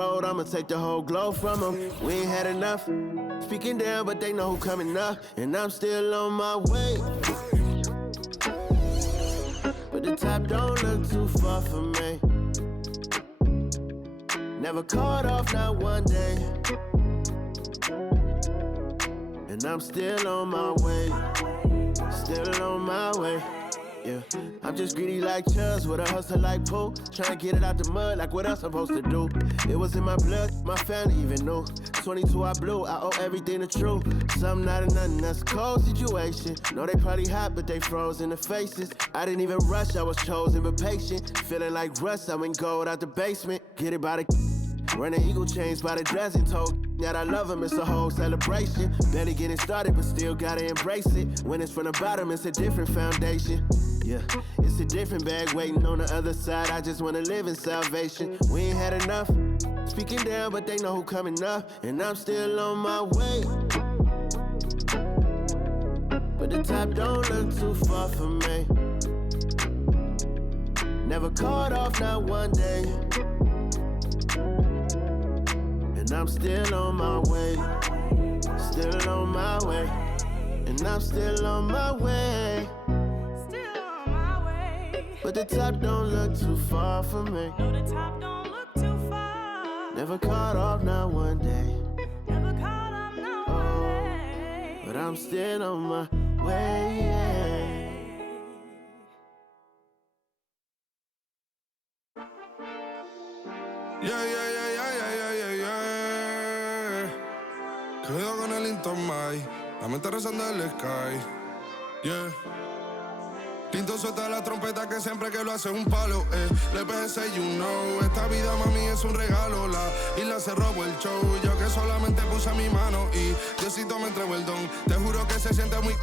road, I'ma take the whole globe from them. We ain't had enough. Speaking down, but they know who coming up. And I'm still on my way. But the top don't look too far for me. Never caught off, not one day. And I'm still on my way. Still on my way. Yeah, I'm just greedy like Chuz with a hustle like Pooh. Tryna get it out the mud like what else I'm supposed to do. It was in my blood, my family even knew. 22 I blew, I owe everything to true. Something out of nothing, that's a cold situation. Know they probably hot, but they froze in the faces. I didn't even rush, I was chosen but patient. Feeling like rust, I went gold out the basement. Get it by the running eagle chains by the dozen. Told that I love him, it's a whole celebration. Barely getting started, but still gotta embrace it. When it's from the bottom, it's a different foundation. Yeah, it's a different bag waiting on the other side. I just wanna live in salvation. We ain't had enough. Speaking down, but they know who coming up. And I'm still on my way. But the top don't look too far for me. Never caught off, not one day. And I'm still on my way. Still on my way. And I'm still on my way. But the top don't look too far for me. No, the top don't look too far. Never caught off, not one day. Never caught off, not one day. But I'm still on my way. Cuidado con el Intomai, la mente rezando en el sky. Yeah. Tinto suelta la trompeta que siempre que lo hace es un palo, Le pensé, you know, esta vida mami es un regalo. La isla se robó el show, yo que solamente puse mi mano y Diosito me entregó el don. Te juro que se siente muy...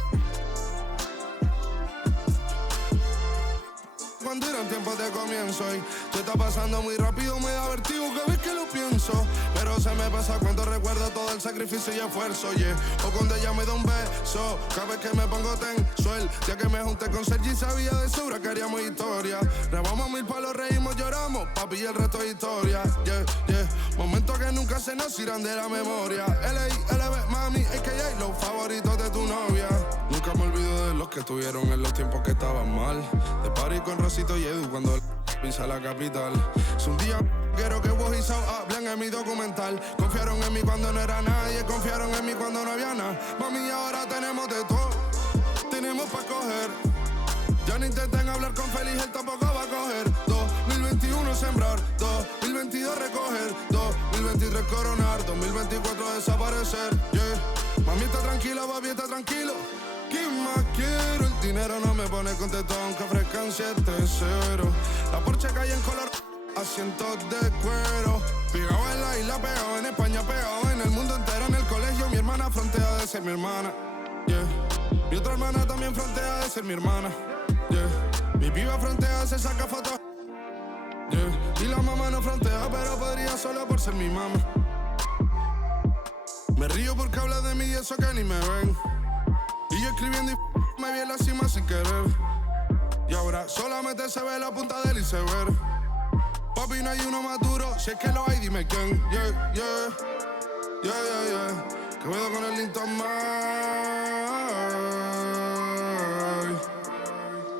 Cuando eran tiempos de comienzo y se está pasando muy rápido, me da vertigo cada vez que lo pienso. Pero se me pasa cuando recuerdo todo el sacrificio y esfuerzo, yeah. O cuando ella me da un beso, cada vez que me pongo tenso. El día que me junté con Sergi sabía de sobra que haríamos historia. Grabamos 1000 palos, reímos, lloramos, papi, y el resto es historia, yeah, yeah. Momentos que nunca se nos irán de la memoria. L.A.L.B. mami, a.k.a. los favoritos de tu novia. Nunca me olvido de los que estuvieron en los tiempos que estaban mal. De party con Rosito y Edu cuando pisa la capital. Es un día quiero que vos y Sao hablen en mi documental. Confiaron en mí cuando no era nadie, confiaron en mí cuando no había nada. Mami, ahora tenemos de todo, tenemos pa' coger. Ya no intenten hablar con Feliz, él tampoco va a coger. 2021 sembrar, 2022 recoger, 2023 coronar, 2024 desaparecer, yeah. Mami está tranquila, papi está tranquilo. ¿Qué más quiero? El dinero no me pone contento aunque ofrezcan 7-0. La Porsche cae en color, asientos de cuero. Pegado en la isla, pegado en España, pegado en el mundo entero. En el colegio mi hermana frontea de ser mi hermana, yeah. Mi otra hermana también frontea de ser mi hermana, yeah. Mi piba frontea, se saca fotos, yeah. Y la mamá no frontea, pero podría solo por ser mi mamá. Me río porque habla de mí y eso que ni me ven. Y yo escribiendo y me vi en la cima sin querer. Y ahora solamente se ve la punta del iceberg. Papi, no hay uno más duro, si es que lo hay, dime quién. Yeah, yeah, yeah, yeah, yeah. Que veo con el Intomai.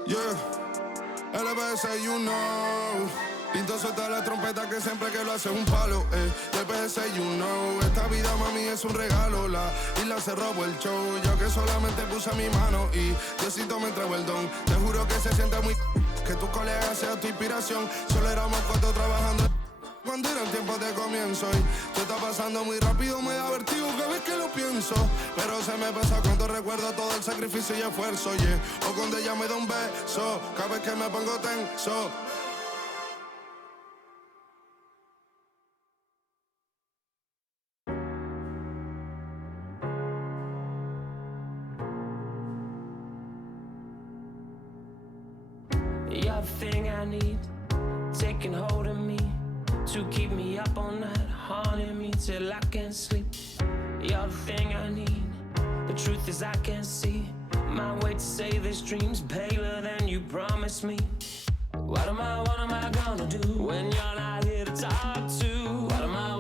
Yeah, LBS, you know. Pinto suelta la trompeta que siempre que lo hace es un palo, LBS, you know. Esta vida, mami, es un regalo. La isla se robó el show, yo que solamente puse mi mano y Diosito me entregó el don. Te juro que se siente muy... que tu colega sea tu inspiración. Solo éramos 4 trabajando cuando eran tiempos de comienzo y te está pasando muy rápido, me da vertigo cada vez que lo pienso. Pero se me pasa cuando recuerdo todo el sacrificio y esfuerzo, yeah. O cuando ella me da un beso, cada vez que me pongo tenso. You're the thing I need, taking hold of me, to keep me up all night, haunting me till I can't sleep. You're the thing I need, the truth is I can't see my way to say this dream's paler than you promised me. What am I gonna do when you're not here to talk to? What am I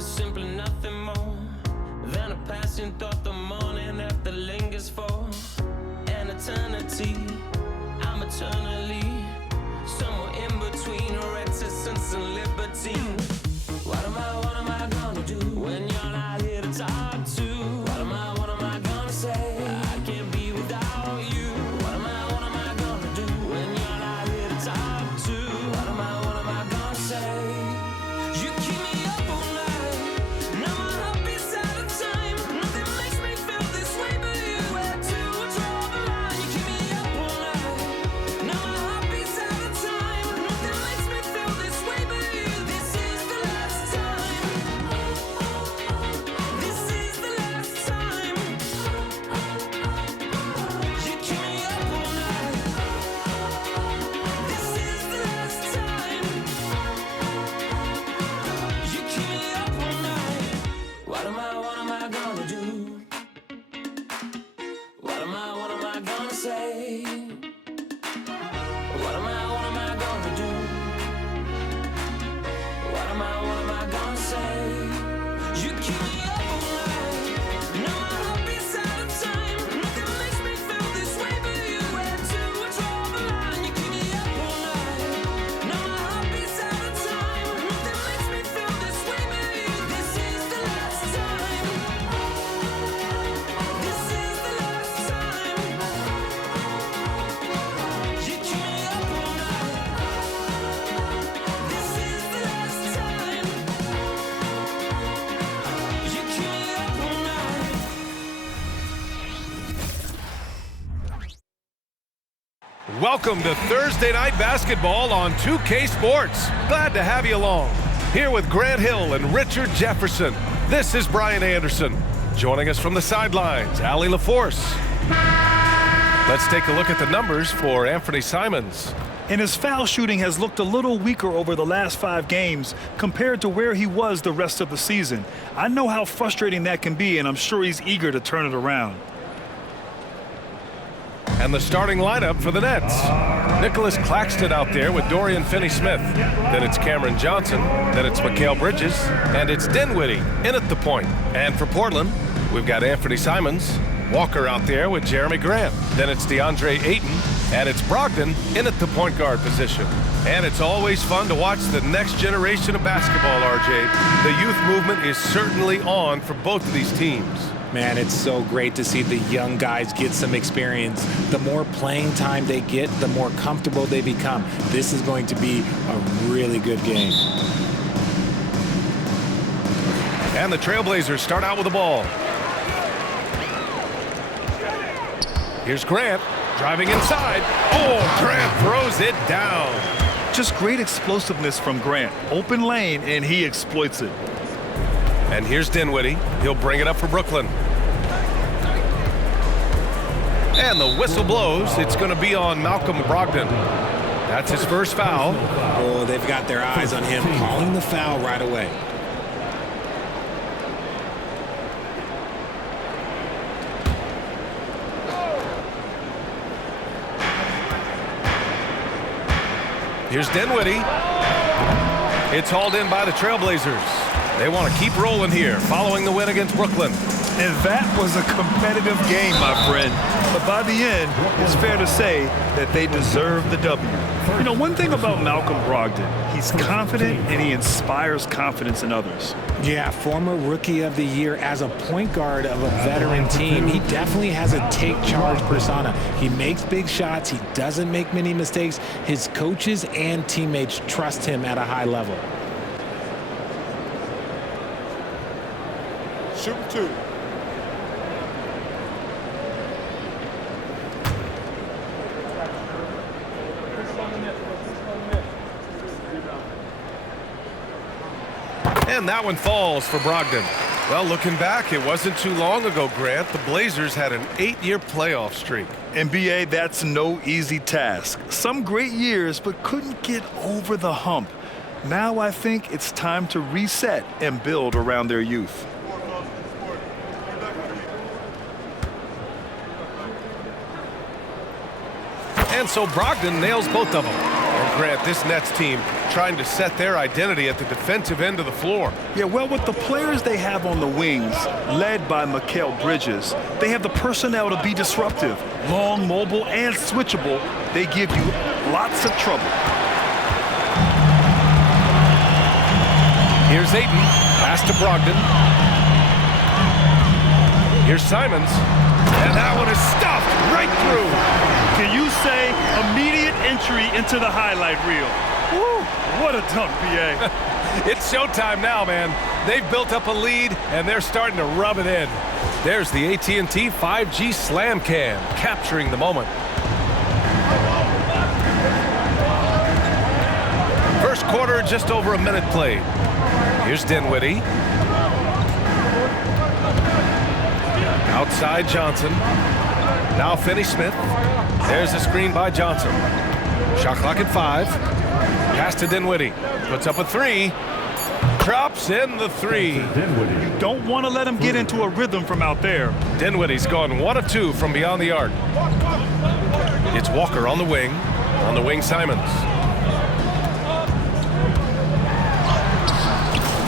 was simply nothing more than a passing thought. The morning after lingers for an eternity. I'm eternally somewhere in between reticence and libertine. What am I gonna do when you're not here to talk to? What am I gonna say? I can't be without you. What am I gonna do when you're not here to talk to? What am I gonna say? You keep me up all night. Now my heart beats out of time. Nothing makes me feel this way but you. Where to draw the line? You keep me up all night. Now my heart beats out of time. Nothing makes me feel this way but you. This is the last time. This is the last time. You keep me up all night. This is the last time. You keep me up all night. What am I gonna do? What am I gonna say? What am I gonna do? What am I gonna say? You keep me up all night. Now my heart beats out of time. Nothing makes me feel this way but you. Where to draw the line? You keep me up all night. Now my heart beats out of time. Nothing makes me feel this way but you. This is the last time. This is the last time. You keep me up all night. This is the last time. You keep me up all night. Welcome to Thursday Night Basketball on 2K Sports. Glad to have you along. Here with Grant Hill and Richard Jefferson. This is Brian Anderson. Joining us from the sidelines, Allie LaForce. Let's take a look at the numbers for Anfernee Simons. And his foul shooting has looked a little weaker over the last 5 games compared to where he was the rest of the season. I know how frustrating that can be, and I'm sure he's eager to turn it around. And the starting lineup for the Nets. Nicholas Claxton out there with Dorian Finney-Smith. Then it's Cameron Johnson. Then it's Mikal Bridges. And it's Dinwiddie in at the point. And for Portland, we've got Anfernee Simons. Walker out there with Jeremy Grant. Then it's DeAndre Ayton. And it's Brogdon in at the point guard position. And it's always fun to watch the next generation of basketball, RJ. The youth movement is certainly on for both of these teams. Man, it's so great to see the young guys get some experience. The more playing time they get, the more comfortable they become. This is going to be a really good game. And the Trailblazers start out with the ball. Here's Grant driving inside. Oh, Grant throws it down. Just great explosiveness from Grant. Open lane, and he exploits it. And here's Dinwiddie. He'll bring it up for Brooklyn. And the whistle blows. It's going to be on Malcolm Brogdon. That's his first foul. Oh, they've got their eyes on him, calling the foul right away. Here's Dinwiddie. It's hauled in by the Trailblazers. They want to keep rolling here following the win against Brooklyn. And that was a competitive game, my friend. But by the end, it's fair to say that they deserve the W. You know, one thing about Malcolm Brogdon, he's confident and he inspires confidence in others. Yeah, former Rookie of the Year as a point guard of a veteran team. He definitely has a take charge persona. He makes big shots. He doesn't make many mistakes. His coaches and teammates trust him at a high level. Shoot 2. And that one falls for Brogdon. Well, looking back, it wasn't too long ago, Grant. The Blazers had an 8-year playoff streak. NBA, that's no easy task. Some great years, but couldn't get over the hump. Now I think it's time to reset and build around their youth. And so Brogdon nails both of them. And Grant, this Nets team trying to set their identity at the defensive end of the floor. Yeah, well, with the players they have on the wings, led by Mikal Bridges, they have the personnel to be disruptive. Long, mobile, and switchable, they give you lots of trouble. Here's Ayton, pass to Brogdon. Here's Simons, and that one is stuffed right through. Can you say immediate entry into the highlight reel? Woo, what a dunk, B.A. It's showtime now, man. They've built up a lead, and they're starting to rub it in. There's the AT&T 5G Slam Cam, capturing the moment. First quarter, just over a minute played. Here's Dinwiddie. Outside Johnson. Now Finney-Smith. There's a screen by Johnson. Shot clock at 5. Pass to Dinwiddie. Puts up a 3. Drops in the 3. You don't want to let him get into a rhythm from out there. Dinwiddie's gone 1 of 2 from beyond the arc. It's Walker on the wing. On the wing, Simons.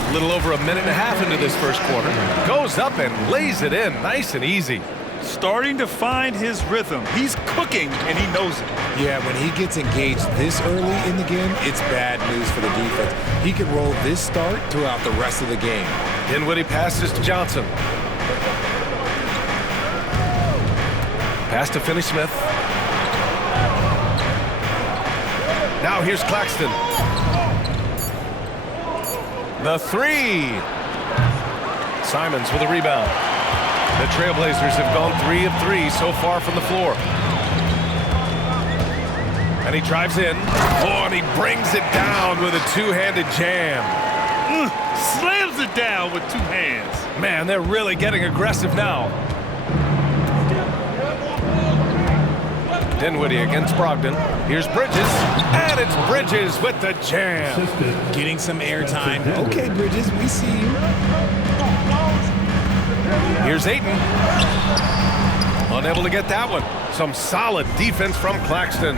A little over a minute and a half into this first quarter. Goes up and lays it in nice and easy. Starting to find his rhythm. He's cooking, and he knows it. Yeah, when he gets engaged this early in the game, it's bad news for the defense. He could roll this start throughout the rest of the game. Dinwiddie passes to Johnson. Pass to Finney-Smith. Now here's Claxton. The 3. Simons with a rebound. The Trailblazers have gone 3 of 3 so far from the floor. And he drives in. Oh, and he brings it down with a two-handed jam. Slams it down with 2 hands. Man, they're really getting aggressive now. Dinwiddie against Brogdon. Here's Bridges, and it's Bridges with the jam. Getting some airtime. Okay, Bridges, we see you. Here's Ayton. Unable to get that one. Some solid defense from Claxton.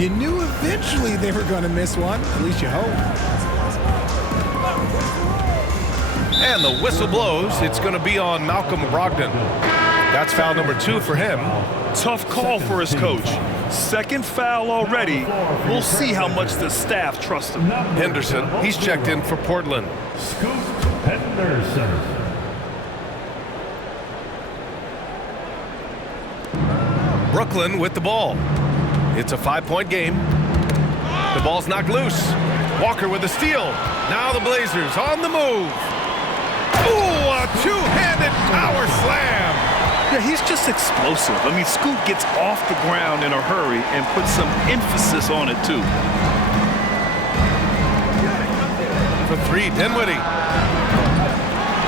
You knew eventually they were going to miss one. At least you hope. And the whistle blows. It's going to be on Malcolm Brogdon. That's foul number 2 for him. Tough call for his coach. Second foul already. We'll see how much the staff trusts him. Henderson, he's checked in for Portland. Scoot Henderson. Brooklyn with the ball. It's a 5-point game. The ball's knocked loose. Walker with the steal. Now the Blazers on the move. Ooh, a two-handed power slam. Yeah, he's just explosive. I mean, Scoot gets off the ground in a hurry and puts some emphasis on it, too. For 3, Dinwiddie.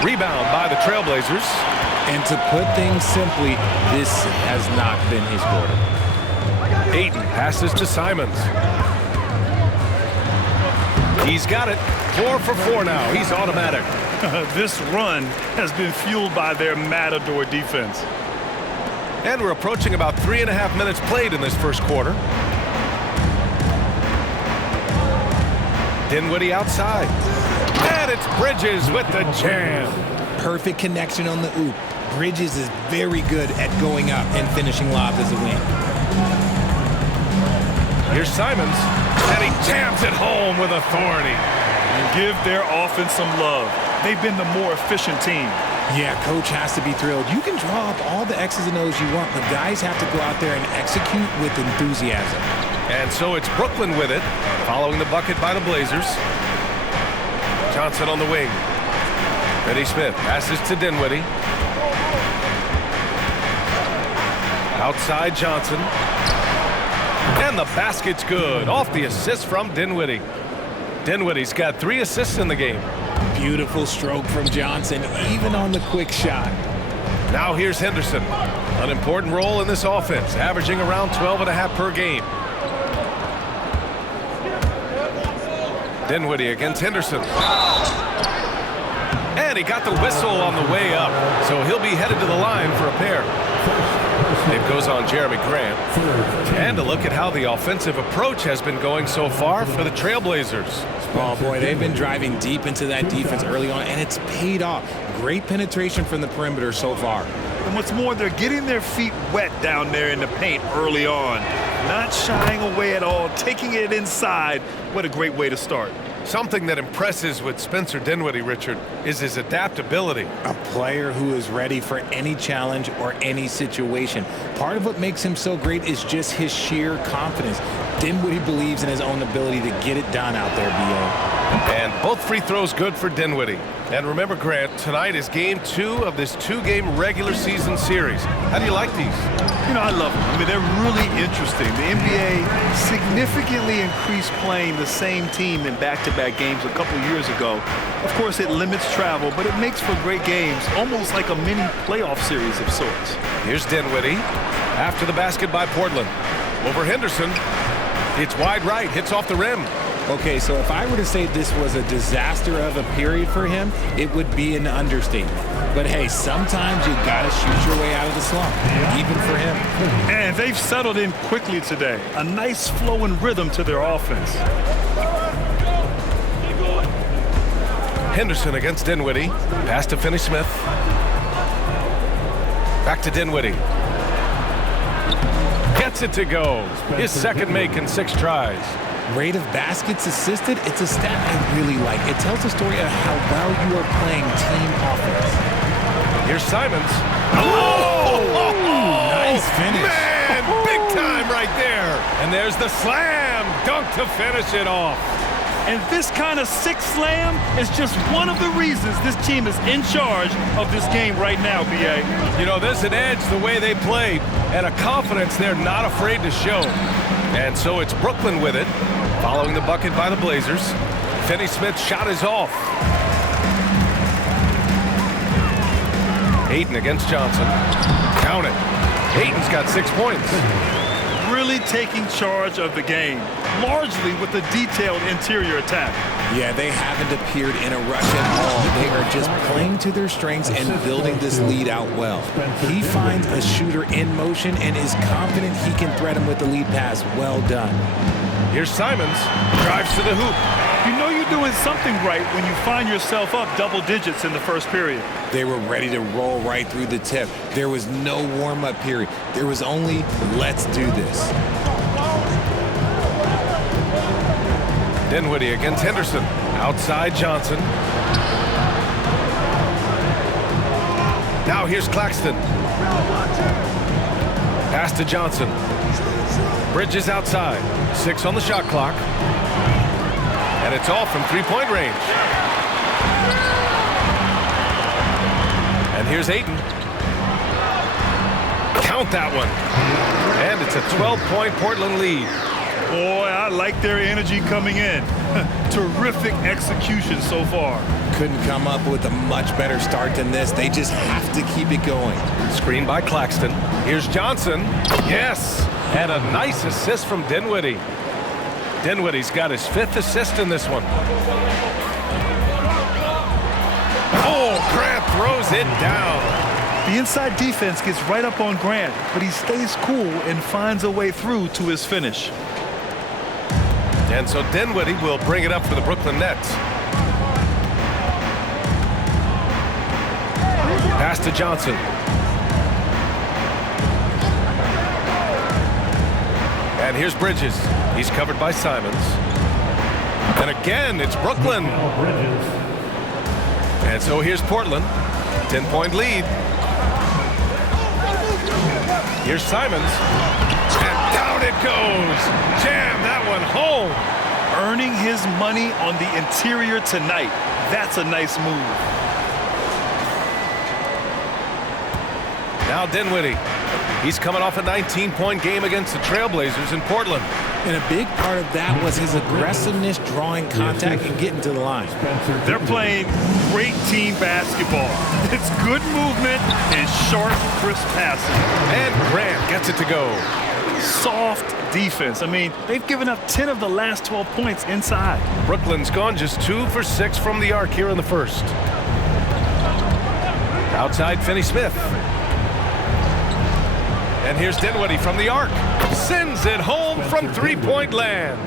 Rebound by the Trailblazers. And to put things simply, this has not been his quarter. Ayton passes to Simons. He's got it. 4 for 4 now. He's automatic. This run has been fueled by their Matador defense. And we're approaching about 3.5 minutes played in this first quarter. Dinwiddie outside. And it's Bridges with the jam. Perfect connection on the oop. Bridges is very good at going up and finishing lobs as a wing. Here's Simons, and he jams it home with authority. And give their offense some love. They've been the more efficient team. Yeah, coach has to be thrilled. You can draw up all the X's and O's you want, but guys have to go out there and execute with enthusiasm. And so it's Brooklyn with it, following the bucket by the Blazers. Johnson on the wing. Finney-Smith passes to Dinwiddie. Outside Johnson. And the basket's good. Off the assist from Dinwiddie. Dinwiddie's got 3 assists in the game. Beautiful stroke from Johnson, even on the quick shot. Now here's Henderson. An important role in this offense, averaging around 12.5 per game. Dinwiddie against Henderson. And he got the whistle on the way up, so he'll be headed to the line for a pair. It goes on Jeremy Grant. And a look at how the offensive approach has been going so far for the Trailblazers. Oh, boy, they've been driving deep into that defense early on, and it's paid off. Great penetration from the perimeter so far. And what's more, they're getting their feet wet down there in the paint early on. Not shying away at all, taking it inside. What a great way to start. Something that impresses with Spencer Dinwiddie, Richard, is his adaptability. A player who is ready for any challenge or any situation. Part of what makes him so great is just his sheer confidence. Dinwiddie believes in his own ability to get it done out there, B.A. And both free throws good for Dinwiddie. And remember, Grant, tonight is game 2 of this 2-game regular season series. How do you like these? You know, I love them. I mean, they're really interesting. The NBA significantly increased playing the same team in back-to-back games a couple years ago. Of course, it limits travel, but it makes for great games, almost like a mini playoff series of sorts. Here's Dinwiddie after the basket by Portland. Over Henderson. It's wide right, hits off the rim. Okay, so if I were to say this was a disaster of a period for him, it would be an understatement. But hey, sometimes you gotta shoot your way out of the slump, even for him. And they've settled in quickly today. A nice flow and rhythm to their offense. Henderson against Dinwiddie. Pass to Finney-Smith. Back to Dinwiddie. Gets it to go. His second make in 6 tries. Rate of baskets assisted, it's a stat I really like. It tells the story of how well you are playing team offense. Here's Simons. Oh! Nice finish. Man, big time right there. And there's the slam dunk to finish it off. And this kind of sick slam is just one of the reasons this team is in charge of this game right now, B.A. You know, there's an edge the way they played and a confidence they're not afraid to show. And so it's Brooklyn with it, following the bucket by the Blazers. Finney-Smith's shot is off. Ayton against Johnson. Count it. Ayton's got 6 points. Really taking charge of the game, largely with a detailed interior attack. Yeah, they haven't appeared in a rush at all. They are just playing to their strengths and building this lead out well. He finds a shooter in motion and is confident he can thread him with the lead pass. Well done. Here's Simons. Drives to the hoop. You know you're doing something right when you find yourself up double digits in the first period. They were ready to roll right through the tip. There was no warm-up period. There was only, let's do this. Dinwiddie against Henderson. Outside Johnson. Now here's Claxton. Pass to Johnson. Bridges outside. 6 on the shot clock. And it's off from 3-point range. And here's Ayton. Count that one. And it's a 12-point Portland lead. Boy, I like their energy coming in. Terrific execution so far. Couldn't come up with a much better start than this. They just have to keep it going. Screen by Claxton. Here's Johnson. Yes! And a nice assist from Dinwiddie. Dinwiddie's got his 5th assist in this one. Oh, Grant throws it down. The inside defense gets right up on Grant, but he stays cool and finds a way through to his finish. And so Dinwiddie will bring it up for the Brooklyn Nets. Pass to Johnson. And here's Bridges. He's covered by Simons. And again, it's Brooklyn. And so here's Portland. 10-point lead. Here's Simons. And down it goes. Jam that one home. Earning his money on the interior tonight. That's a nice move. Now Dinwiddie. He's coming off a 19-point game against the Trailblazers in Portland. And a big part of that was his aggressiveness, drawing contact and getting to the line. They're playing great team basketball. It's good movement and sharp, crisp passing. And Grant gets it to go. Soft defense. I mean, they've given up 10 of the last 12 points inside. Brooklyn's gone just 2 for 6 from the arc here in the first. Outside Finney-Smith. And here's Dinwiddie from the arc. Sends it home from three-point land.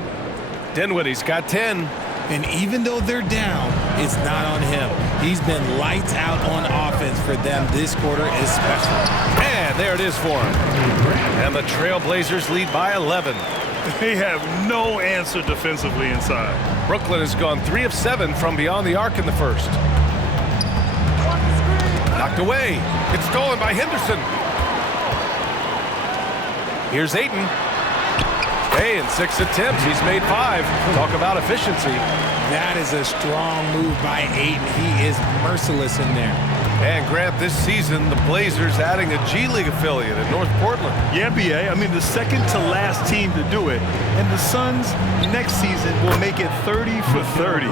Dinwiddie's got 10. And even though they're down, it's not on him. He's been lights out on offense for them this quarter especially. And there it is for him. And the Trailblazers lead by 11. They have no answer defensively inside. Brooklyn has gone 3 of 7 from beyond the arc in the first. Knocked away. It's stolen by Henderson. Here's Ayton. Hey, in 6 attempts, he's made 5. Talk about efficiency. That is a strong move by Ayton. He is merciless in there. And Grant, this season, the Blazers adding a G League affiliate in North Portland. Yeah, BA. I mean, the second to last team to do it. And the Suns next season will make it 30 for 30.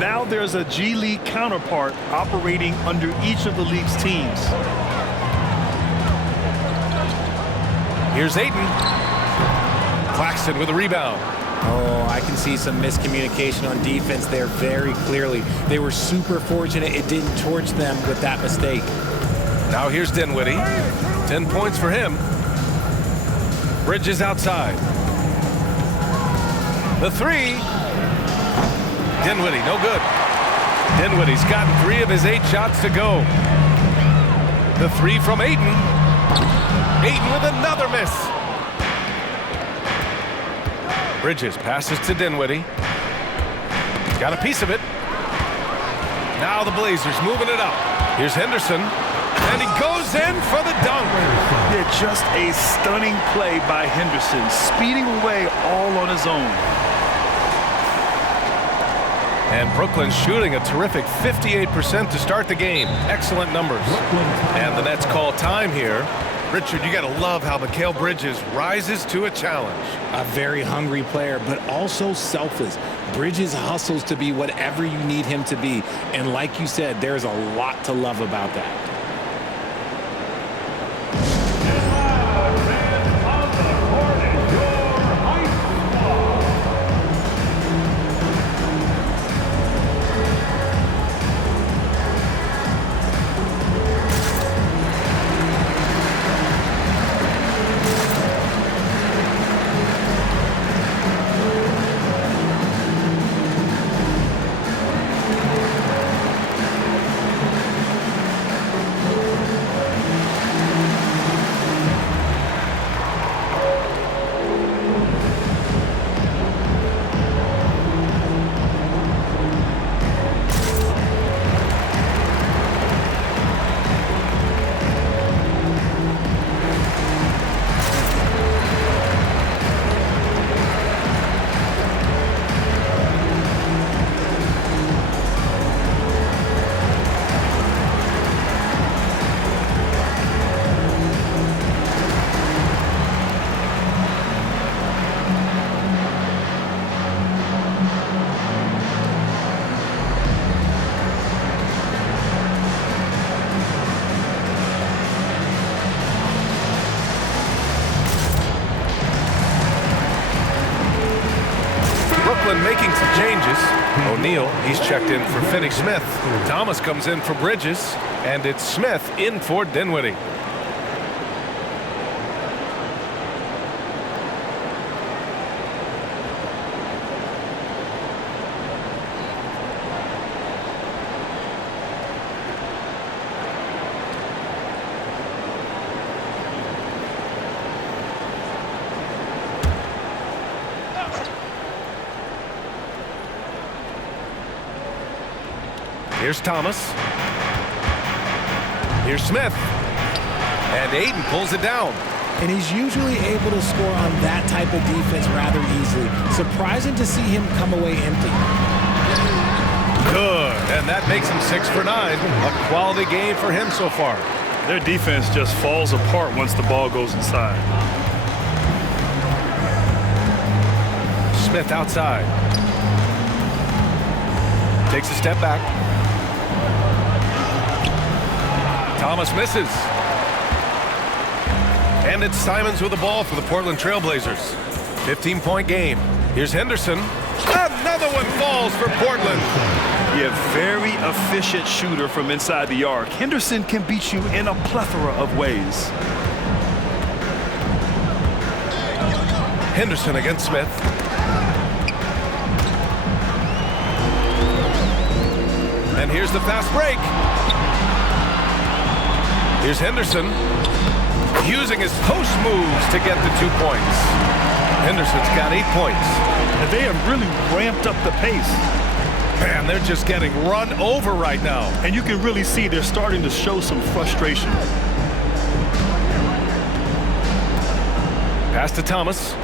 Now there's a G League counterpart operating under each of the league's teams. Here's Ayton. Claxton with a rebound. Oh, I can see some miscommunication on defense there very clearly. They were super fortunate it didn't torch them with that mistake. Now here's Dinwiddie. 10 points for him. Bridges outside. The 3. Dinwiddie, no good. Dinwiddie's gotten 3 of his 8 shots to go. The 3 from Ayton. Ayton with another miss. Bridges passes to Dinwiddie. Got a piece of it. Now the Blazers moving it up. Here's Henderson. And he goes in for the dunk. Yeah, just a stunning play by Henderson, speeding away all on his own. And Brooklyn shooting a terrific 58% to start the game. Excellent numbers. And the Nets call time here. Richard, you got to love how Mikal Bridges rises to a challenge. A very hungry player, but also selfless. Bridges hustles to be whatever you need him to be. And like you said, there's a lot to love about that. Making some changes. O'Neal, he's checked in for Finney Smith. Thomas comes in for Bridges, and it's Smith in for Dinwiddie. Here's Thomas. Here's Smith. And Ayton pulls it down. And he's usually able to score on that type of defense rather easily. Surprising to see him come away empty. Good. And that makes him 6 for 9. A quality game for him so far. Their defense just falls apart once the ball goes inside. Smith outside. Takes a step back. Thomas misses. And it's Simons with the ball for the Portland Trailblazers. 15-point game. Here's Henderson. Another one falls for Portland. Yeah, very efficient shooter from inside the arc. Henderson can beat you in a plethora of ways. Henderson against Smith. And here's the fast break. Here's Henderson using his post moves to get the 2 points. Henderson's got 8 points. And they have really ramped up the pace. Man, they're just getting run over right now. And you can really see they're starting to show some frustration. Pass to Thomas.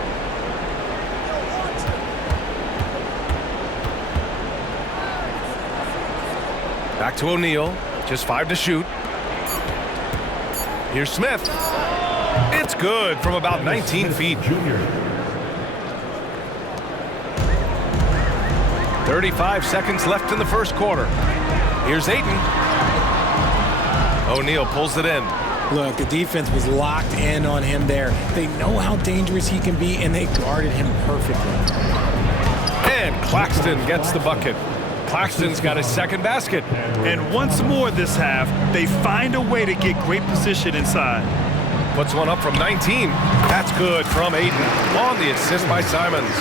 Back to O'Neal. Just 5 to shoot. Here's Smith. It's good from about 19 feet. 35 seconds left in the first quarter. Here's Ayton. O'Neal pulls it in. Look, the defense was locked in on him there. They know how dangerous he can be, and they guarded him perfectly. And Claxton gets the bucket. Claxton's got his second basket. And once more this half, they find a way to get great position inside. Puts one up from 19. That's good from Ayton on the assist by Simons.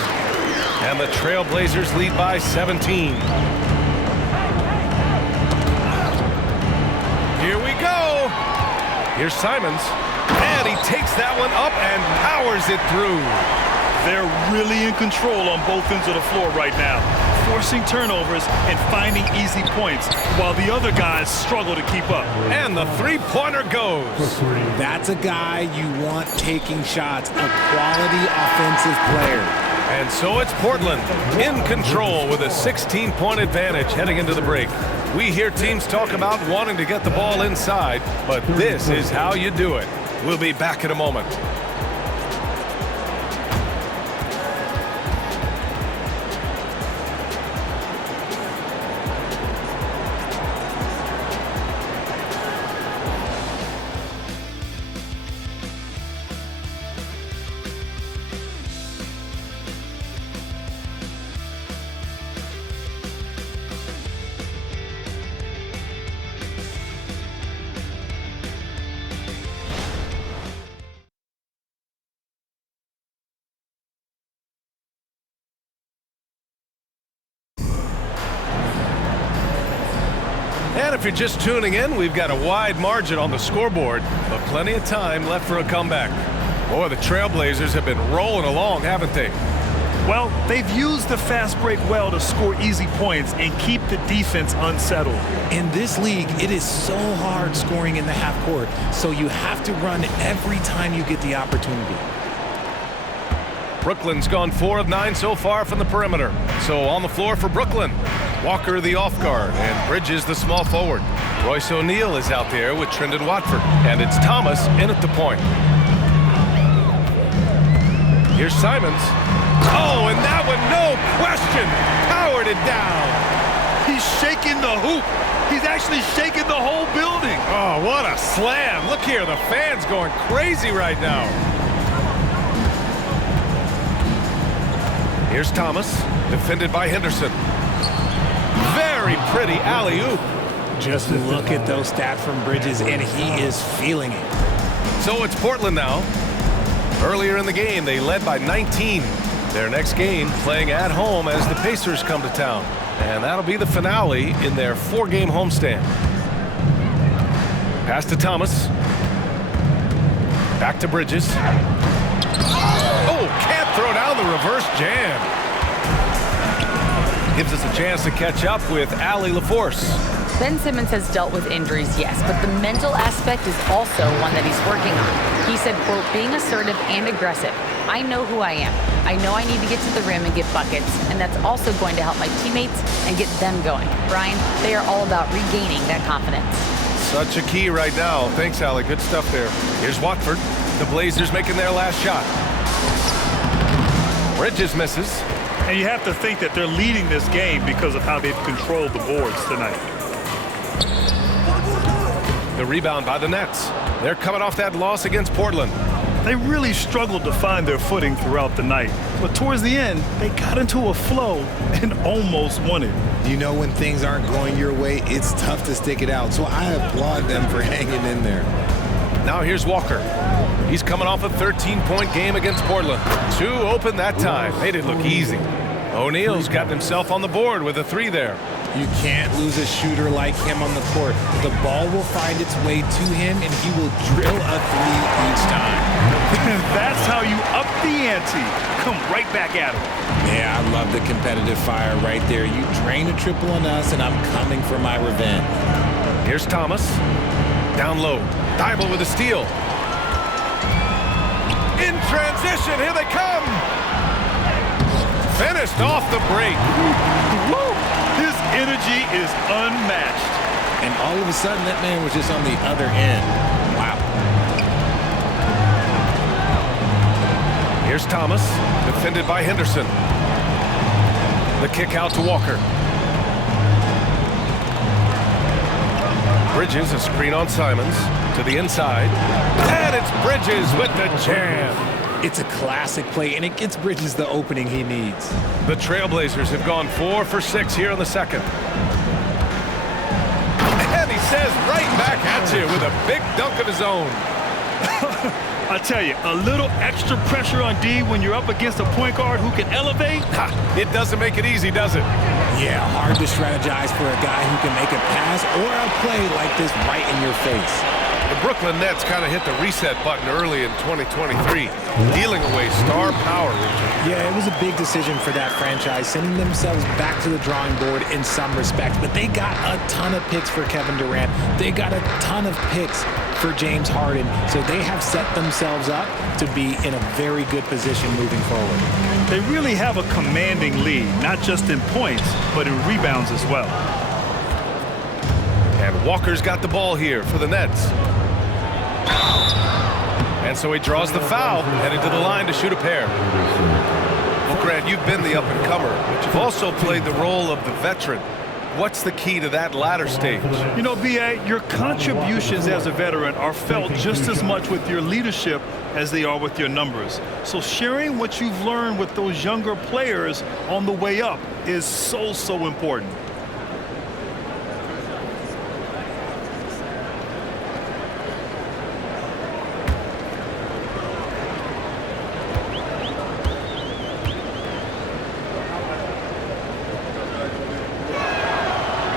And the Trailblazers lead by 17. Here we go. Here's Simons. And he takes that one up and powers it through. They're really in control on both ends of the floor right now, forcing turnovers and finding easy points while the other guys struggle to keep up. And the three-pointer goes. That's a guy you want taking shots, a quality offensive player. And so it's Portland in control with a 16-point advantage heading into the break. We hear teams talk about wanting to get the ball inside, but this is how you do it. We'll be back in a moment. And if you're just tuning in, we've got a wide margin on the scoreboard, but plenty of time left for a comeback. Boy, the Trailblazers have been rolling along, haven't they? Well, they've used the fast break well to score easy points and keep the defense unsettled. In this league, it is so hard scoring in the half court, so you have to run every time you get the opportunity. Brooklyn's gone 4 of 9 so far from the perimeter. So on the floor for Brooklyn, Walker the off guard and Bridges the small forward. Royce O'Neal is out there with Trendon Watford, and it's Thomas in at the point. Here's Simons. Oh, and that one, no question, powered it down. He's shaking the hoop. He's actually shaking the whole building. Oh, what a slam. Look here, the fans going crazy right now. Here's Thomas, defended by Henderson. Very pretty alley-oop. Just look at those stats from Bridges, and he is feeling it. So it's Portland now. Earlier in the game, they led by 19. Their next game playing at home as the Pacers come to town. And that'll be the finale in their 4-game homestand. Pass to Thomas. Back to Bridges. Oh, can't throw down the reverse jam. Gives us a chance to catch up with Allie LaForce. Ben Simmons has dealt with injuries, yes, but the mental aspect is also one that he's working on. He said, quote, being assertive and aggressive. I know who I am. I know I need to get to the rim and get buckets, and that's also going to help my teammates and get them going. Brian, they are all about regaining that confidence. Such a key right now. Thanks, Allie. Good stuff there. Here's Watford. The Blazers making their last shot. Bridges misses. And you have to think that they're leading this game because of how they've controlled the boards tonight. The rebound by the Nets. They're coming off that loss against Portland. They really struggled to find their footing throughout the night. But towards the end, they got into a flow and almost won it. You know, when things aren't going your way, it's tough to stick it out. So I applaud them for hanging in there. Now here's Walker. He's coming off a 13-point game against Portland. 2 open that time. Made it look easy. O'Neal's gotten himself on the board with a 3 there. You can't lose a shooter like him on the court. The ball will find its way to him, and he will drill a 3 each time. That's how you up the ante. Come right back at him. Yeah, I love the competitive fire right there. You drain a triple on us, and I'm coming for my revenge. Here's Thomas. Down low. Thibault with a steal. In transition, here they come. Finished off the break. Woo! His energy is unmatched. And all of a sudden, that man was just on the other end. Wow. Here's Thomas, defended by Henderson. The kick out to Walker. Bridges, a screen on Simons. To the inside. And it's Bridges with the jam. It's a classic play, and it gets Bridges the opening he needs. The Trailblazers have gone 4 for 6 here in the second. And he says right back at you with a big dunk of his own. I tell you, a little extra pressure on D when you're up against a point guard who can elevate. It doesn't make it easy, does it? Yeah, hard to strategize for a guy who can make a pass or a play like this right in your face. The Brooklyn Nets kind of hit the reset button early in 2023, dealing away star power, Richard. Yeah, it was a big decision for that franchise, sending themselves back to the drawing board in some respects. But they got a ton of picks for Kevin Durant. They got a ton of picks for James Harden. So they have set themselves up to be in a very good position moving forward. They really have a commanding lead, not just in points, but in rebounds as well. And Walker's got the ball here for the Nets. And so he draws the foul, headed to the line to shoot a pair. Well, Grant, you've been the up-and-comer, but you've also played the role of the veteran. What's the key to that latter stage? You know, B.A., your contributions as a veteran are felt just as much with your leadership as they are with your numbers. So sharing what you've learned with those younger players on the way up is so important.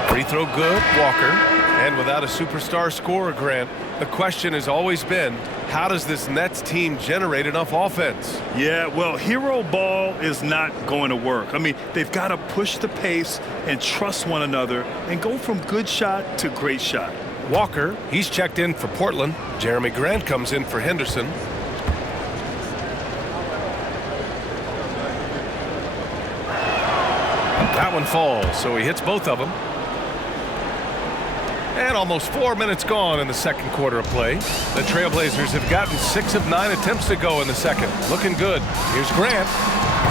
Free throw good, Walker. And without a superstar scorer, Grant, the question has always been, how does this Nets team generate enough offense? Yeah, well, hero ball is not going to work. I mean, they've got to push the pace and trust one another and go from good shot to great shot. Walker, he's checked in for Portland. Jeremy Grant comes in for Henderson. That one falls, so he hits both of them. And almost 4 minutes gone in the second quarter of play. The Trailblazers have gotten 6 of 9 attempts to go in the second. Looking good. Here's Grant.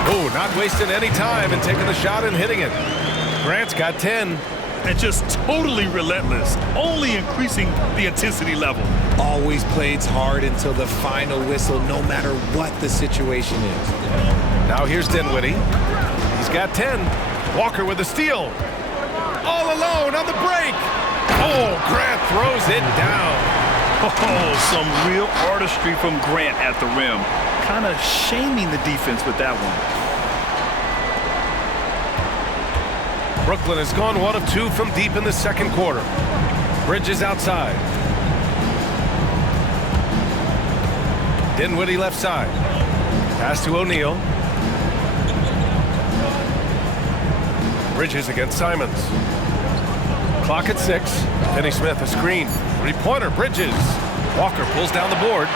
Oh, not wasting any time and taking the shot and hitting it. Grant's got 10. And just totally relentless, only increasing the intensity level. Always plays hard until the final whistle, no matter what the situation is. Now here's Dinwiddie. He's got 10. Walker with a steal. All alone on the break. Oh, Grant throws it down. Oh, some real artistry from Grant at the rim. Kind of shaming the defense with that one. Brooklyn has gone 1 of 2 from deep in the second quarter. Bridges outside. Dinwiddie left side. Pass to O'Neal. Bridges against Simons. Clock at 6. Finney Smith a screen. 3-pointer. Bridges. Walker pulls down the board.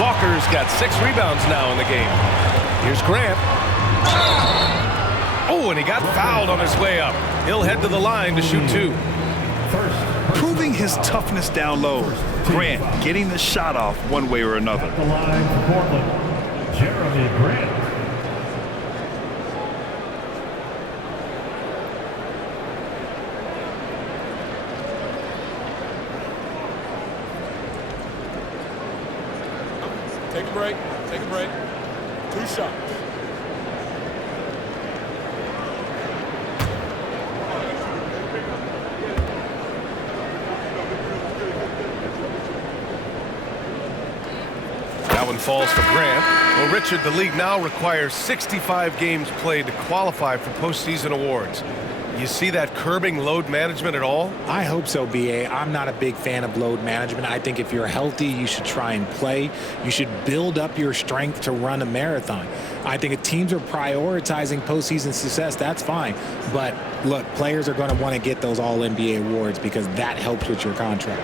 Walker's got 6 rebounds now in the game. Here's Grant. Oh, and he got fouled on his way up. He'll head to the line to shoot 2. Proving his toughness down low. Grant getting the shot off one way or another. At the line for Portland, Jeremy Grant. Take a break. Take a break. 2 shots. That one falls for Grant. Well, Richard, the league now requires 65 games played to qualify for postseason awards. You see that curbing load management at all? I hope so, B.A. I'm not a big fan of load management. I think if you're healthy, you should try and play. You should build up your strength to run a marathon. I think if teams are prioritizing postseason success, that's fine. But, look, players are going to want to get those All-NBA awards because that helps with your contract.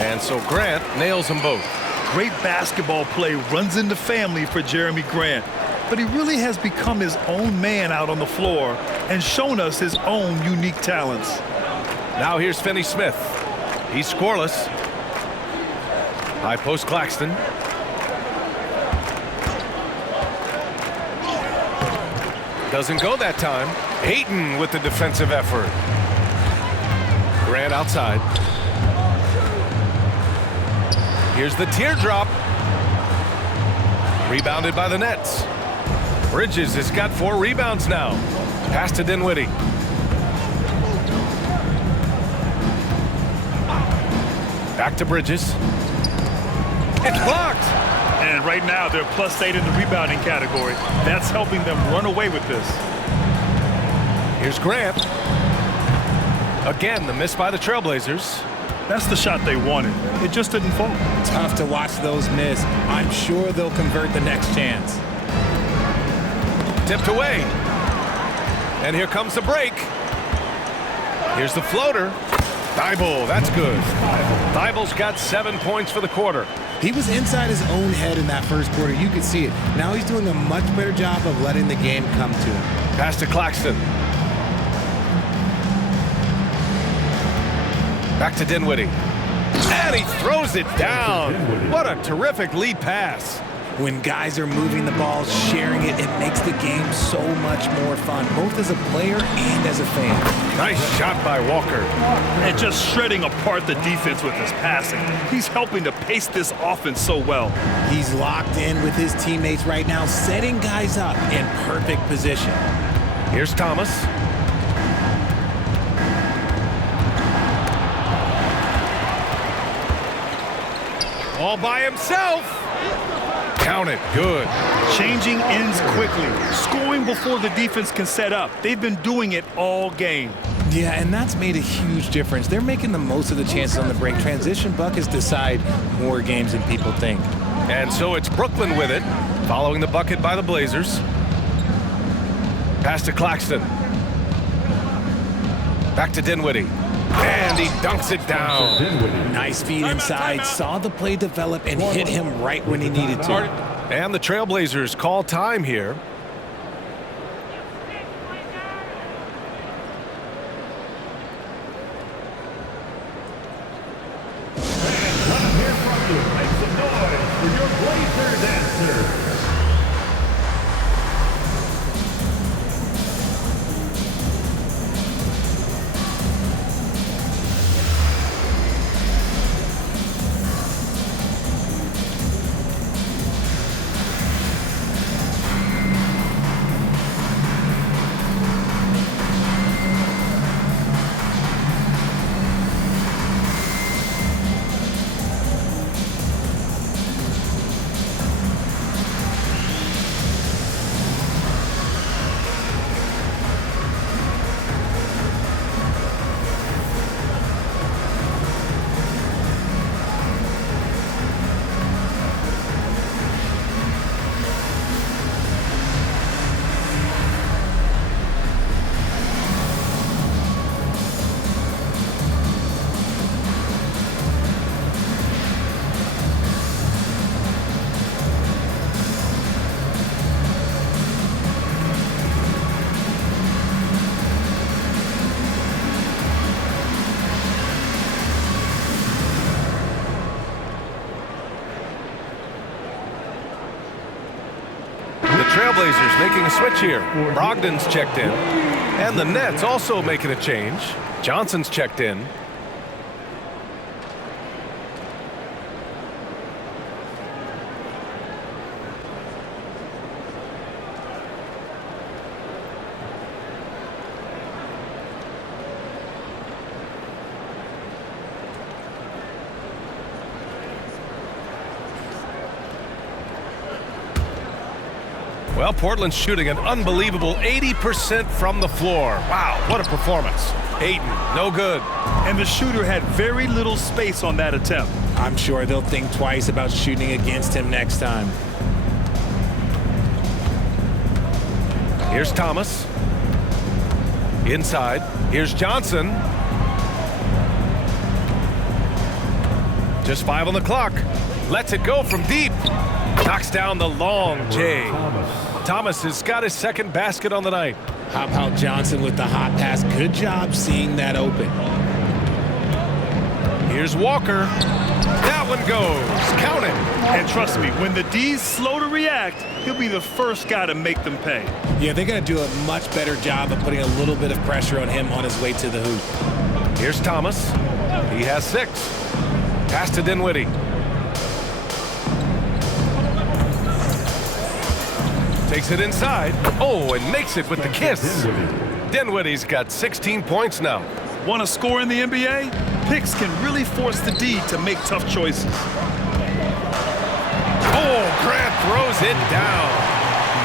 And so Grant nails them both. Great basketball play runs into family for Jeremy Grant. But he really has become his own man out on the floor and shown us his own unique talents. Now here's Finney Smith. He's scoreless. High post Claxton. Doesn't go that time. Hayton with the defensive effort. Grant outside. Here's the teardrop. Rebounded by the Nets. Bridges has got 4 rebounds now. Pass to Dinwiddie. Back to Bridges. It's blocked. And right now they're +8 in the rebounding category. That's helping them run away with this. Here's Grant. Again, the miss by the Trailblazers. That's the shot they wanted. It just didn't fall. Tough to watch those miss. I'm sure they'll convert the next chance. Tipped away. And here comes the break. Here's the floater. Thibault, that's good. Thibault's got 7 points for the quarter. He was inside his own head in that first quarter. You could see it. Now he's doing a much better job of letting the game come to him. Pass to Claxton. Back to Dinwiddie. And he throws it down. What a terrific lead pass. When guys are moving the ball, sharing it, it makes the game so much more fun, both as a player and as a fan. Nice shot by Walker. And just shredding apart the defense with his passing. He's helping to pace this offense so well. He's locked in with his teammates right now, setting guys up in perfect position. Here's Thomas. All by himself. Count it. Good. Changing ends quickly. Scoring before the defense can set up. They've been doing it all game. Yeah, and that's made a huge difference. They're making the most of the chances on the break. Transition buckets decide more games than people think. And so it's Brooklyn with it, following the bucket by the Blazers. Pass to Claxton. Back to Dinwiddie. And he dunks it down. Nice feed inside, saw the play develop and hit him right when he needed to. And the Trailblazers call time here. Let's hear from you. Make some noise for your Blazers answer. Trailblazers making a switch here. Brogdon's checked in. And the Nets also making a change. Johnson's checked in. Well, Portland's shooting an unbelievable 80% from the floor. Wow, what a performance. Ayton, no good. And the shooter had very little space on that attempt. I'm sure they'll think twice about shooting against him next time. Here's Thomas. Inside. Here's Johnson. Just 5 on the clock. Lets it go from deep. Knocks down the long J. Thomas has got his second basket on the night. How about Johnson with the hot pass? Good job seeing that open. Here's Walker. That one goes. Count it. And trust me, when the D's slow to react, he'll be the first guy to make them pay. Yeah, they're going to do a much better job of putting a little bit of pressure on him on his way to the hoop. Here's Thomas. He has 6. Pass to Dinwiddie. Takes it inside. Oh, and makes it with the kiss. Dinwiddie's got 16 points now. Want to score in the NBA? Picks can really force the D to make tough choices. Oh, Grant throws it down.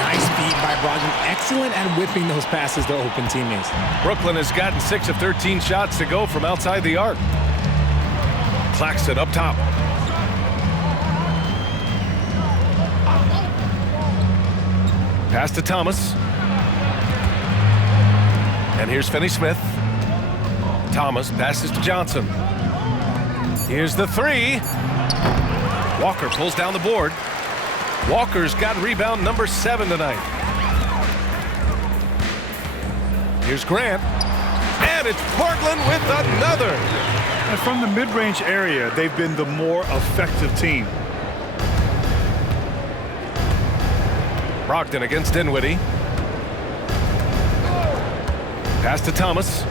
Nice feed by Brogdon. Excellent at whipping those passes to open teammates. Brooklyn has gotten 6 of 13 shots to go from outside the arc. Claxton up top. Pass to Thomas. And here's Finney-Smith. Thomas passes to Johnson. Here's the 3. Walker pulls down the board. Walker's got rebound number 7 tonight. Here's Grant. And it's Portland with another. And from the mid-range area, they've been the more effective team. Brogdon against Dinwiddie. Pass to Thomas.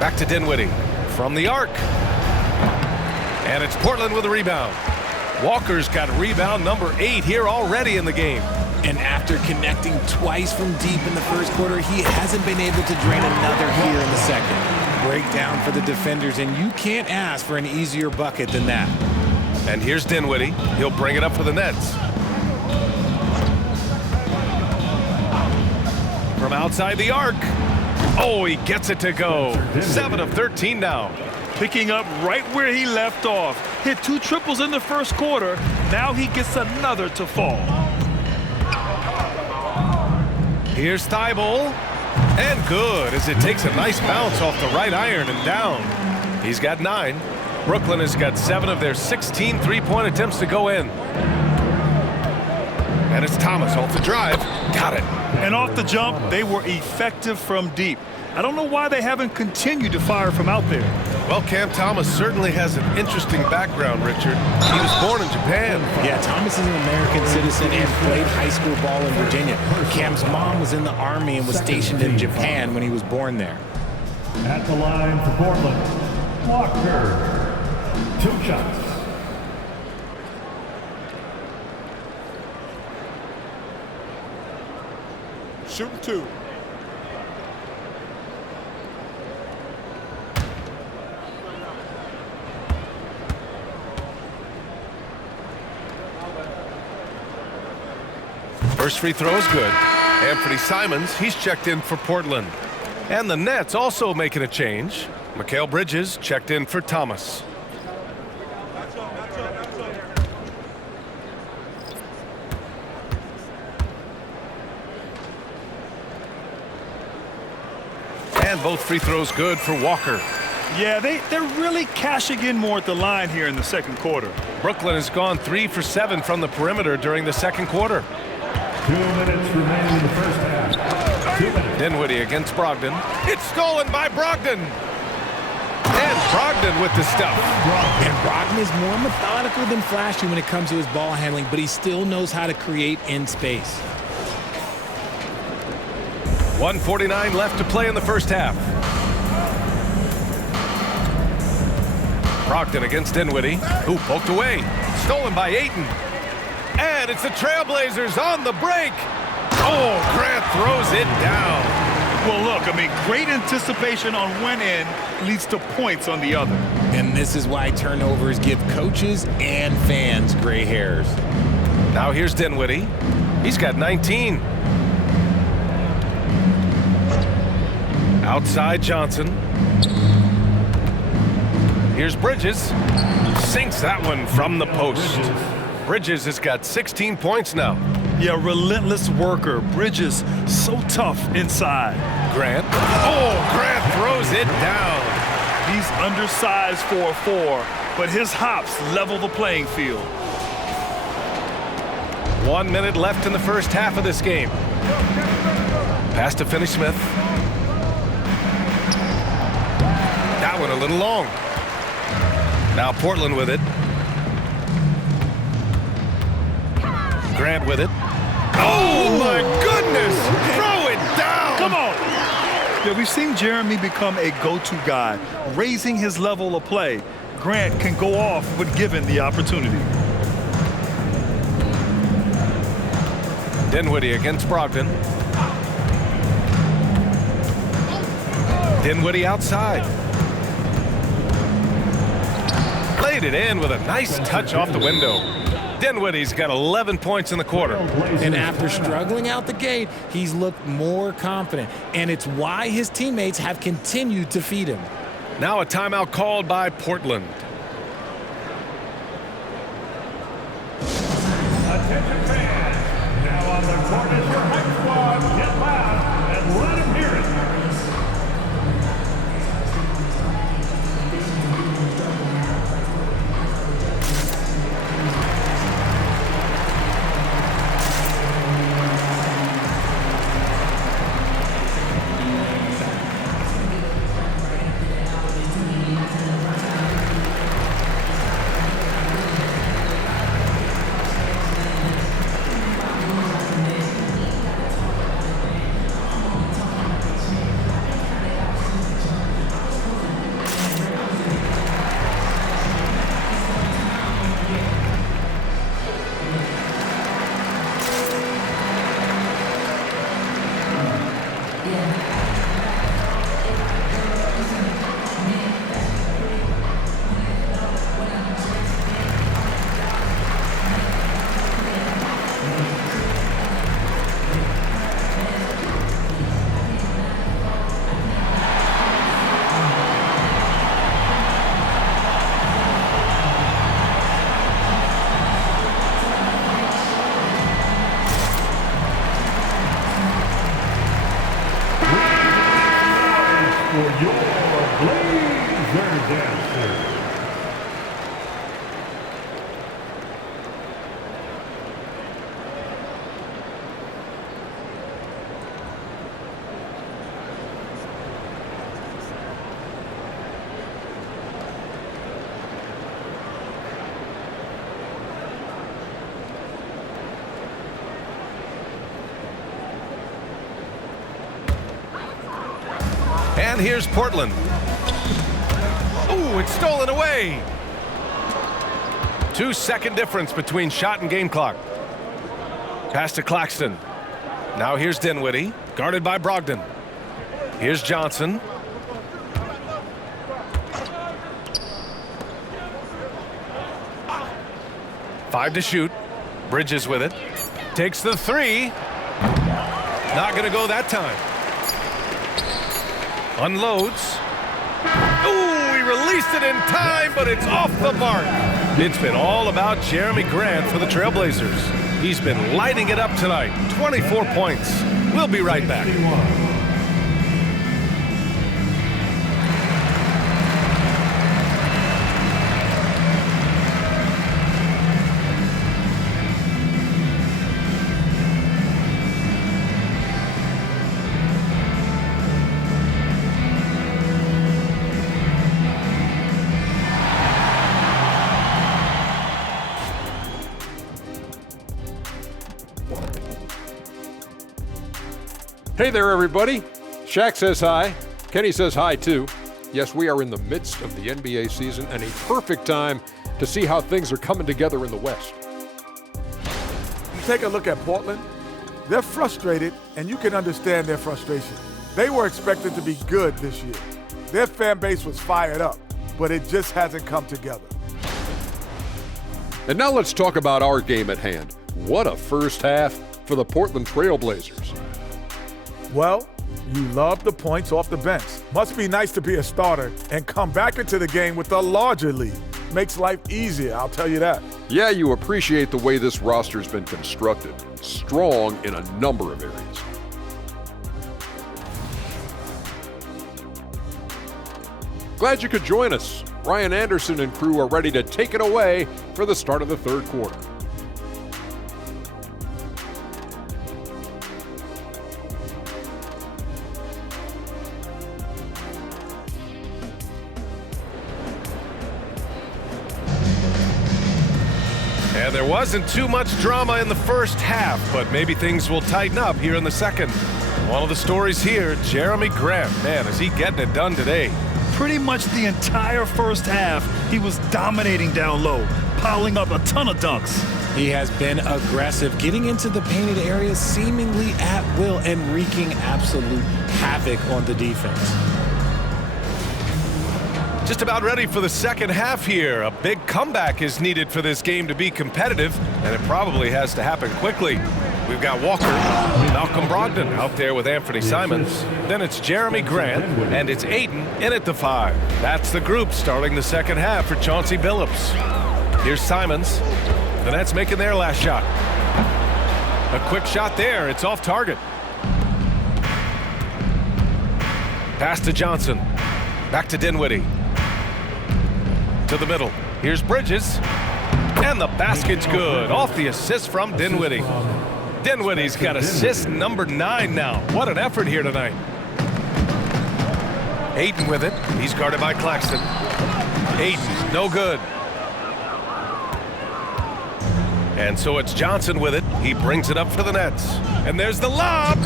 Back to Dinwiddie from the arc. And it's Portland with a rebound. Walker's got rebound number 8 here already in the game. And after connecting twice from deep in the first quarter, he hasn't been able to drain another here in the second. Breakdown for the defenders, and you can't ask for an easier bucket than that. And here's Dinwiddie. He'll bring it up for the Nets. From outside the arc. Oh, he gets it to go. 7 of 13 now. Picking up right where he left off. Hit 2 triples in the first quarter. Now he gets another to fall. Here's Thibault. And good as it takes a nice bounce off the right iron and down. He's got 9. Brooklyn has got 7 of their 16 three-point attempts to go in. And it's Thomas off the drive. Got it. And off the jump, they were effective from deep. I don't know why they haven't continued to fire from out there. Well, Cam Thomas certainly has an interesting background, Richard. He was born in Japan. Yeah, Thomas is an American citizen and played high school ball in Virginia. Cam's mom was in the Army and was stationed in Japan when he was born there. At the line for Portland, Walker. 2 shots. Shooting 2. First free throw is good. Anfernee Simons, he's checked in for Portland. And the Nets also making a change. Mikal Bridges checked in for Thomas. And both free throws good for Walker. Yeah, they're really cashing in more at the line here in the second quarter. Brooklyn has gone 3 for 7 from the perimeter during the second quarter. 2 minutes remaining in the first half. 2 minutes. Dinwiddie against Brogdon. It's stolen by Brogdon. And Brogdon with the stuff. And Brogdon is more methodical than flashy when it comes to his ball handling, but he still knows how to create in space. 1:49 left to play in the first half. Brogdon against Dinwiddie, who poked away. Stolen by Ayton. And it's the Trailblazers on the break. Oh, Grant throws it down. Well, look, I mean, great anticipation on one end leads to points on the other. And this is why turnovers give coaches and fans gray hairs. Now here's Dinwiddie. He's got 19. Outside Johnson. Here's Bridges. Sinks that one from the post. Bridges has got 16 points now. Yeah, relentless worker. Bridges, so tough inside. Grant. Oh, Grant throws it down. He's undersized for a 4, but his hops level the playing field. 1 minute left in the first half of this game. Pass to Finney-Smith. That one a little long. Now Portland with it. Grant with it. Oh, my goodness! Throw it down! Come on! Yeah, we've seen Jeremy become a go-to guy, raising his level of play. Grant can go off when given the opportunity. Dinwiddie against Brogdon. Dinwiddie outside. Laid it in with a nice touch off the window. Dinwiddie's got 11 points in the quarter. And after struggling out the gate, he's looked more confident. And it's why his teammates have continued to feed him. Now a timeout called by Portland. Attention fans. Now on the court is your hype squad. Get loud and let him hear it. And here's Portland. Ooh, it's stolen away. 2-second difference between shot and game clock. Pass to Claxton. Now here's Dinwiddie, guarded by Brogdon. Here's Johnson. Five to shoot. Bridges with it. Takes the three. Not going to go that time. Unloads. Ooh, he released it in time, but it's off the mark. It's been all about Jeremy Grant for the Trailblazers. He's been lighting it up tonight. 24 points. We'll be right back. Hey there, everybody. Shaq says hi. Kenny says hi, too. Yes, we are in the midst of the NBA season and a perfect time to see how things are coming together in the West. You take a look at Portland. They're frustrated, and you can understand their frustration. They were expected to be good this year. Their fan base was fired up. but it just hasn't come together. And now let's talk about our game at hand. What a first half for the Portland Trail Blazers. Well, you love the points off the bench. Must be nice to be a starter and come back into the game with a larger lead. Makes life easier, I'll tell you that. Yeah, you appreciate the way this roster's been constructed. Strong in a number of areas. Glad you could join us. Ryan Anderson and crew are ready to take it away for the start of the third quarter. And there wasn't too much drama in the first half, but maybe things will tighten up here in the second. One of the stories here, Jeremy Grant. Man, is he getting it done today? Pretty much the entire first half, he was dominating down low, piling up a ton of dunks. He has been aggressive, getting into the painted areas seemingly at will and wreaking absolute havoc on the defense. Just about ready for the second half here. A big comeback is needed for this game to be competitive, and it probably has to happen quickly. We've got Walker, Malcolm Brogdon out there with Anfernee Simons. Then it's Jeremy Grant, and it's Ayton in at the 5. That's the group starting the second half for Chauncey Billups. Here's Simons. The Nets making their last shot. A quick shot there. It's off target. Pass to Johnson. Back to Dinwiddie. To the middle. Here's Bridges. And the basket's good. Off the assist from Dinwiddie. Dinwiddie's got assist number 9 now. What an effort here tonight. Ayton with it. He's guarded by Claxton. Ayton, no good. And so it's Johnson with it. He brings it up for the Nets. And there's the lob.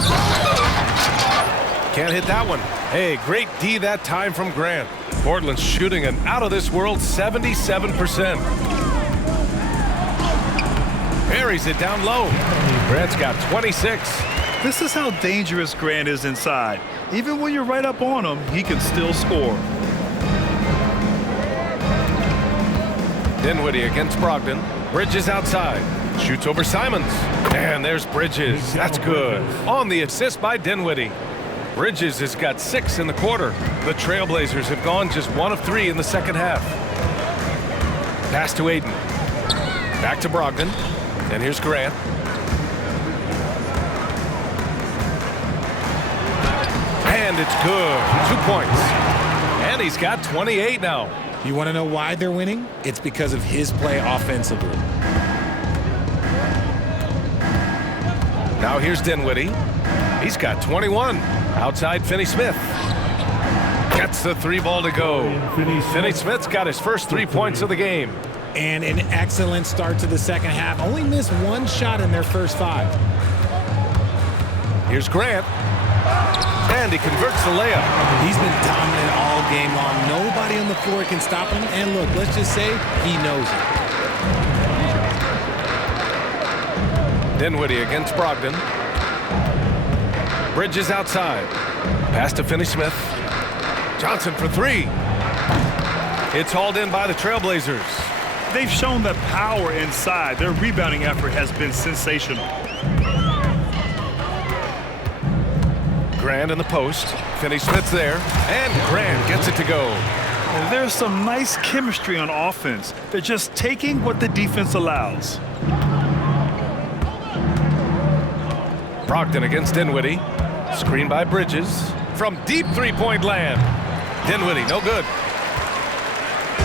Can't hit that one. Hey, great D that time from Grant. Portland's shooting an out-of-this-world 77%. Buries it down low. Grant's got 26. This is how dangerous Grant is inside. Even when you're right up on him, he can still score. Dinwiddie against Brogdon. Bridges outside. Shoots over Simons. And there's Bridges. That's good. On the assist by Dinwiddie. Bridges has got 6 in the quarter. The Trailblazers have gone just 1 of 3 in the second half. Pass to Ayton. Back to Brogdon. And here's Grant. And it's good. 2 points. And he's got 28 now. You want to know why they're winning? It's because of his play offensively. Now here's Dinwiddie. He's got 21. Outside Finney Smith. Gets the 3 ball to go. Finney Smith's got his first 3 points of the game. And an excellent start to the second half. Only missed 1 shot in their first 5. Here's Grant. And he converts the layup. He's been dominant all game long. Nobody on the floor can stop him. And look, let's just say he knows it. Dinwiddie against Brogdon. Bridges outside. Pass to Finney Smith. Johnson for 3. It's hauled in by the Trailblazers. They've shown that power inside. Their rebounding effort has been sensational. Grant in the post. Finney Smith's there. And Grant gets it to go. And there's some nice chemistry on offense. They're just taking what the defense allows. Brogdon against Dinwiddie. Screen by Bridges. From deep three-point land. Dinwiddie, no good.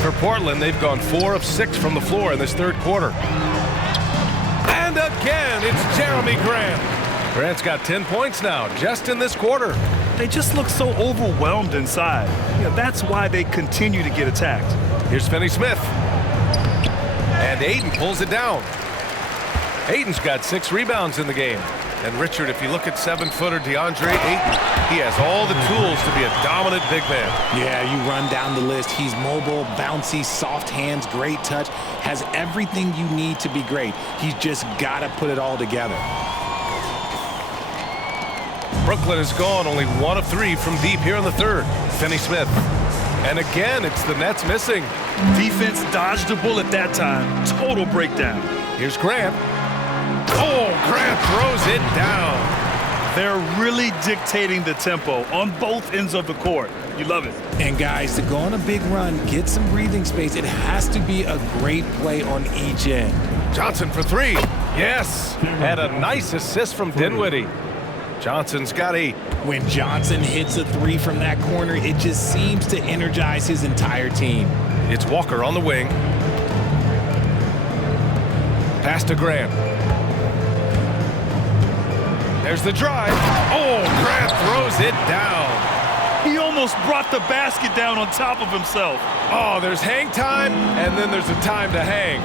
For Portland, they've gone 4 of 6 from the floor in this third quarter. And again, it's Jeremy Grant. Grant's got 10 points now, just in this quarter. They just look so overwhelmed inside. That's why they continue to get attacked. Here's Finney Smith. And Ayton pulls it down. Ayton's got 6 rebounds in the game. And Richard, if you look at 7-footer DeAndre Ayton, he has all the tools to be a dominant big man. Yeah, you run down the list. He's mobile, bouncy, soft hands, great touch, has everything you need to be great. He's just got to put it all together. Brooklyn has gone only 1 of 3 from deep here in the third. Finney Smith. And again, it's the Nets missing. Defense dodged the bullet that time. Total breakdown. Here's Grant. Oh, Grant throws it down. They're really dictating the tempo on both ends of the court. You love it. And guys, to go on a big run, get some breathing space, it has to be a great play on each end. Johnson for three. Yes. And a nice assist from Dinwiddie. Johnson's got 8. When Johnson hits a 3 from that corner, it just seems to energize his entire team. It's Walker on the wing. Pass to Grant. There's the drive. Oh, Grant throws it down. He almost brought the basket down on top of himself. Oh, there's hang time, and then there's a time to hang.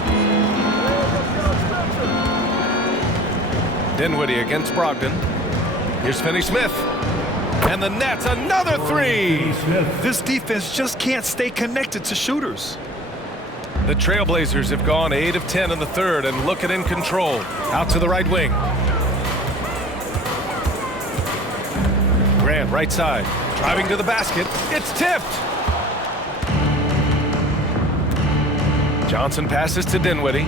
Dinwiddie against Brogdon. Here's Finney Smith. And the Nets, another 3. This defense just can't stay connected to shooters. The Trailblazers have gone 8 of 10 in the third and looking in control. Out to the right wing. Grant, right side. Driving to the basket. It's tipped. Johnson passes to Dinwiddie.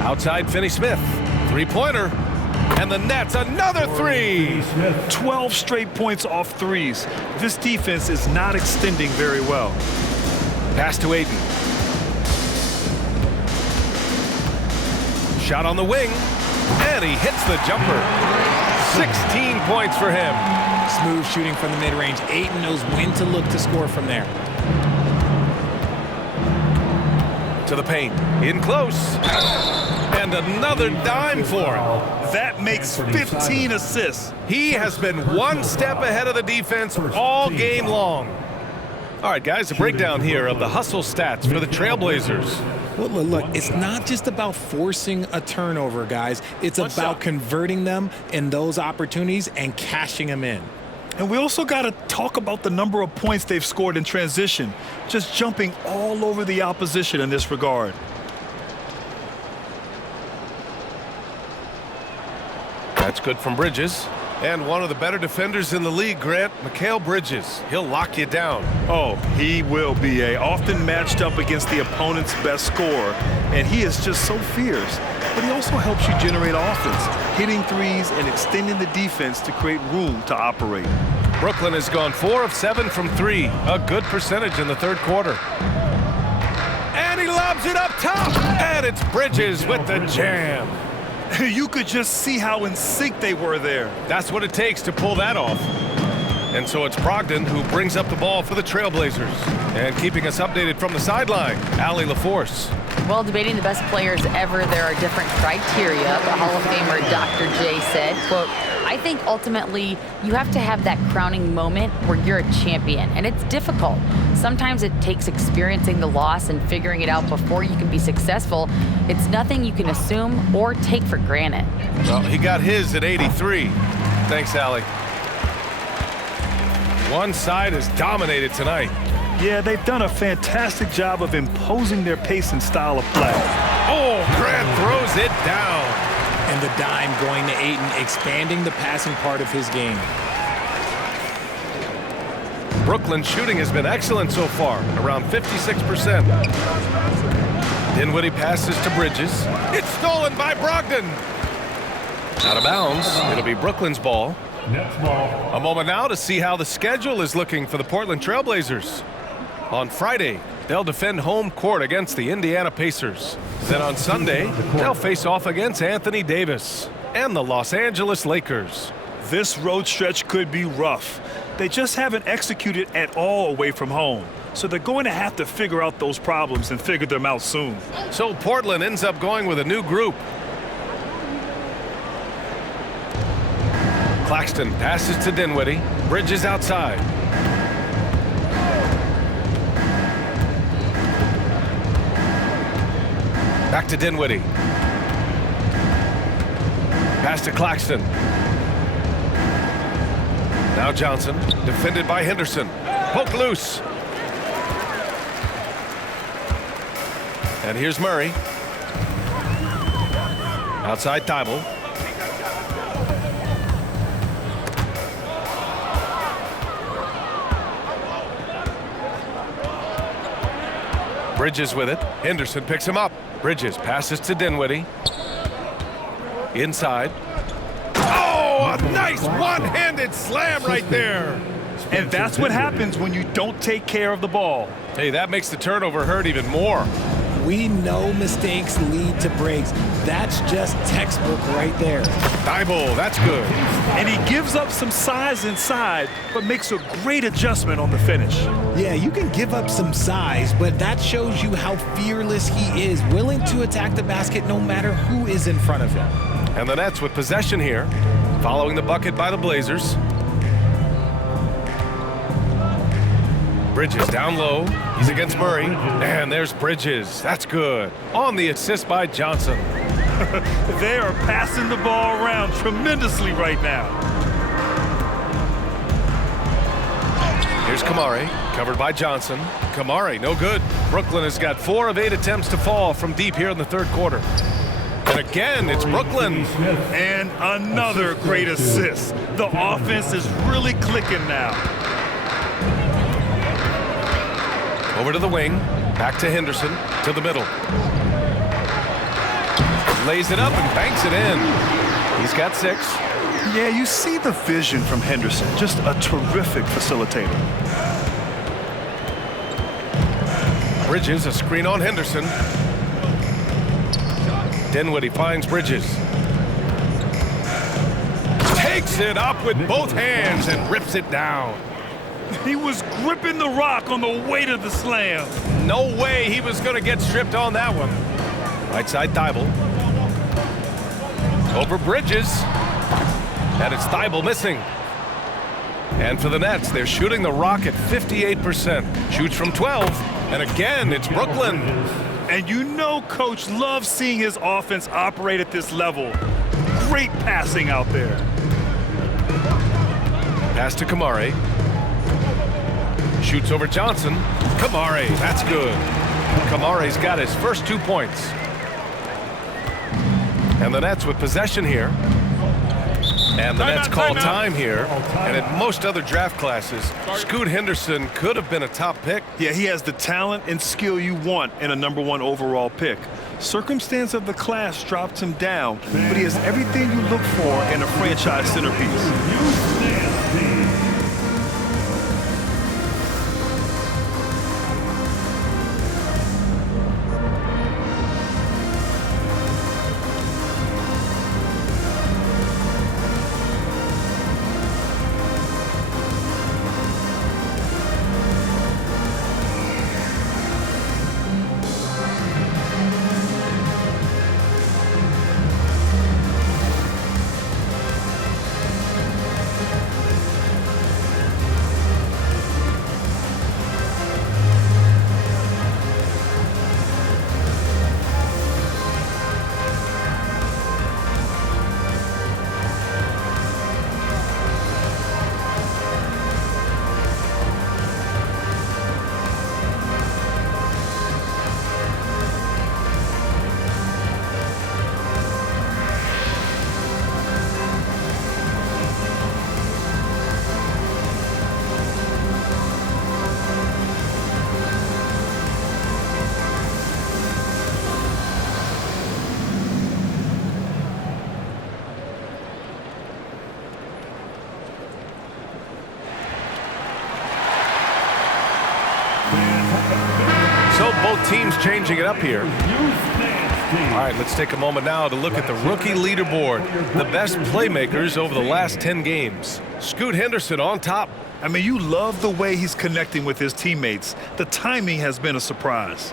Outside Finney Smith. 3-pointer. And the Nets, another 3. 12 straight points off threes. This defense is not extending very well. Pass to Ayton. Shot on the wing. And he hits the jumper. 16 points for him. Smooth shooting from the mid-range. Ayton knows when to look to score from there. To the paint. In close. And another dime for him. That makes 15 assists. He has been one step ahead of the defense all game long. All right, guys, a breakdown here of the hustle stats for the Trailblazers. Well, look, it's not just about forcing a turnover, guys. It's about converting them in those opportunities and cashing them in. And we also got to talk about the number of points they've scored in transition, just jumping all over the opposition in this regard. That's good from Bridges. And one of the better defenders in the league, Grant, Mikal Bridges. He'll lock you down. Oh, he will be often matched up against the opponent's best scorer. And he is just so fierce. But he also helps you generate offense, hitting threes and extending the defense to create room to operate. Brooklyn has gone 4 of 7 from 3. A good percentage in the third quarter. And he lobs it up top. And it's Bridges with the jam. You could just see how in sync they were there. That's what it takes to pull that off. And so it's Brogdon who brings up the ball for the Trailblazers. And keeping us updated from the sideline, Allie LaForce. Well, debating the best players ever, there are different criteria. The Hall of Famer Dr. J said, quote, I think ultimately you have to have that crowning moment where you're a champion, and it's difficult. Sometimes it takes experiencing the loss and figuring it out before you can be successful. It's nothing you can assume or take for granted. Well, he got his at 83. Thanks, Allie. One side has dominated tonight. Yeah, they've done a fantastic job of imposing their pace and style of play. Oh, Grant throws it down. And the dime going to Ayton, expanding the passing part of his game. Brooklyn's shooting has been excellent so far, around 56%. Dinwiddie passes to Bridges. It's stolen by Brogdon. Out of bounds. It'll be Brooklyn's ball. Nets ball. A moment now to see how the schedule is looking for the Portland Trailblazers. On Friday, they'll defend home court against the Indiana Pacers. Then on Sunday, they'll face off against Anthony Davis and the Los Angeles Lakers. This road stretch could be rough. They just haven't executed at all away from home. So they're going to have to figure out those problems and figure them out soon. So Portland ends up going with a new group. Claxton passes to Dinwiddie. Bridges outside. Back to Dinwiddie. Pass to Claxton. Now Johnson, defended by Henderson. Poke loose. And here's Murray. Outside Thibault. Bridges with it. Henderson picks him up. Bridges passes to Dinwiddie. Inside. Oh, a nice one-handed slam right there. And that's what happens when you don't take care of the ball. Hey, that makes the turnover hurt even more. We know mistakes lead to breaks. That's just textbook right there. Thibault, that's good. And he gives up some size inside, but makes a great adjustment on the finish. Yeah, you can give up some size, but that shows you how fearless he is, willing to attack the basket no matter who is in front of him. And the Nets with possession here, following the bucket by the Blazers. Bridges down low. He's against Murray. And there's Bridges. That's good. On the assist by Johnson. They are passing the ball around tremendously right now. Here's Kamari, covered by Johnson. Kamari, no good. Brooklyn has got 4 of 8 attempts to fall from deep here in the third quarter. And again, it's Brooklyn. And another great assist. The offense is really clicking now. Over to the wing, back to Henderson, to the middle. Lays it up and banks it in. He's got 6. Yeah, you see the vision from Henderson. Just a terrific facilitator. Bridges, a screen on Henderson. Dinwiddie finds Bridges. Takes it up with both hands and rips it down. He was gripping the rock on the weight of the slam. No way he was going to get stripped on that one. Right side Thibault. Over Bridges. And it's Thibault missing. And for the Nets, they're shooting the rock at 58%. Shoots from 12. And again, it's Brooklyn. And you know Coach loves seeing his offense operate at this level. Great passing out there. Pass to Kamari. Shoots over Johnson. Kamari, that's good. Kamari's got his first 2 points. And the Nets with possession here. And the Nets call time here. And in most other draft classes, Scoot Henderson could have been a top pick. Yeah, he has the talent and skill you want in a #1 overall pick. Circumstance of the class dropped him down, but he has everything you look for in a franchise centerpiece. So both teams changing it up here. All right, let's take a moment now to look at the rookie leaderboard. The best playmakers over the last 10 games. Scoot Henderson on top. I mean, you love the way he's connecting with his teammates. The timing has been a surprise.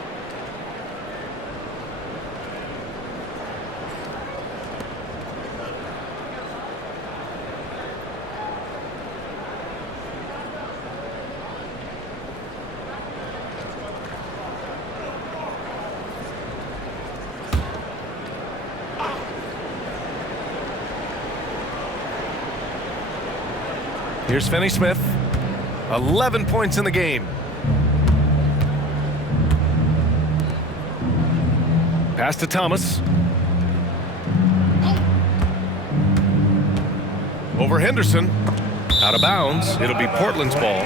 Here's Finney Smith, 11 points in the game. Pass to Thomas. Over Henderson, out of bounds. It'll be Portland's ball.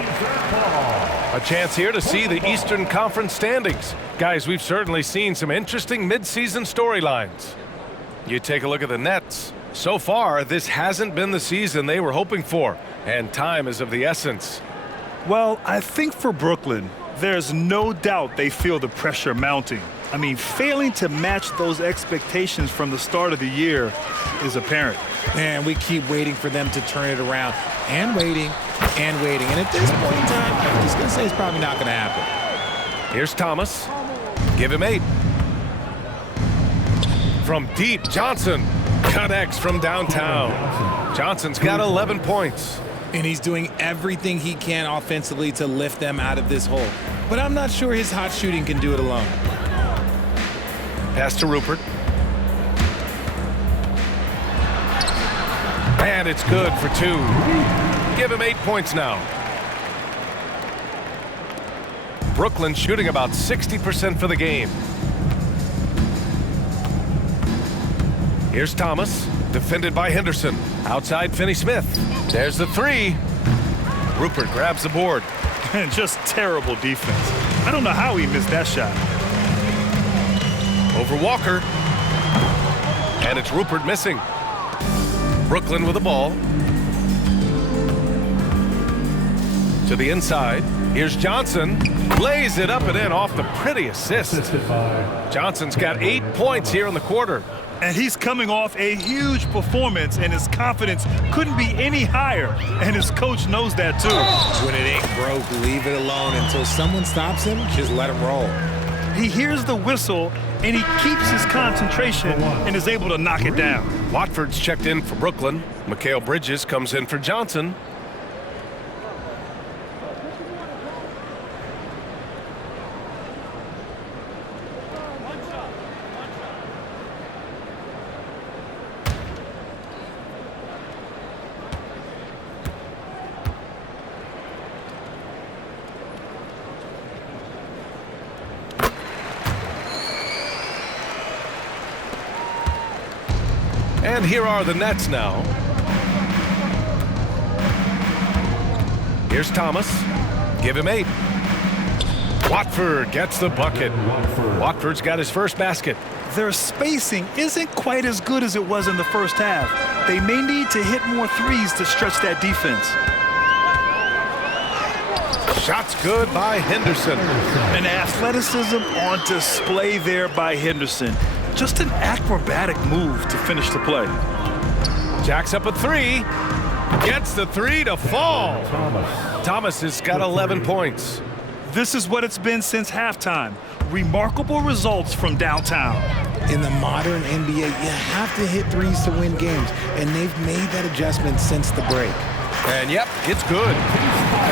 A chance here to see the Eastern Conference standings. Guys, we've certainly seen some interesting midseason storylines. You take a look at the Nets. So far, this hasn't been the season they were hoping for, and time is of the essence. Well, I think for Brooklyn, there's no doubt they feel the pressure mounting. I mean, failing to match those expectations from the start of the year is apparent. And we keep waiting for them to turn it around and waiting and waiting. And at this point in time, I'm just going to say it's probably not going to happen. Here's Thomas. Give him 8. From deep, Johnson connects from downtown. Johnson's got 11 points. And he's doing everything he can offensively to lift them out of this hole. But I'm not sure his hot shooting can do it alone. Pass to Rupert. And it's good for 2. Give him 8 points now. Brooklyn shooting about 60% for the game. Here's Thomas, defended by Henderson. Outside Finney Smith. There's the 3. Rupert grabs the board. And just terrible defense. I don't know how he missed that shot. Over Walker. And it's Rupert missing. Brooklyn with the ball. To the inside. Here's Johnson. Lays it up and in off the pretty assist. Johnson's got 8 points here in the quarter. And he's coming off a huge performance, and his confidence couldn't be any higher. And his coach knows that, too. When it ain't broke, leave it alone until someone stops him. Just let him roll. He hears the whistle, and he keeps his concentration and is able to knock it down. Watford's checked in for Brooklyn. Mikal Bridges comes in for Johnson. And here are the Nets now. Here's Thomas. Give him 8. Watford gets the bucket. Watford's got his first basket. Their spacing isn't quite as good as it was in the first half. They may need to hit more threes to stretch that defense. Shots good by Henderson. And athleticism on display there by Henderson. Just an acrobatic move to finish the play. Jacks up a 3. Gets the 3 to fall. Thomas has got 11 points. This is what it's been since halftime. Remarkable results from downtown. In the modern NBA, you have to hit threes to win games, and they've made that adjustment since the break. And yep, it's good.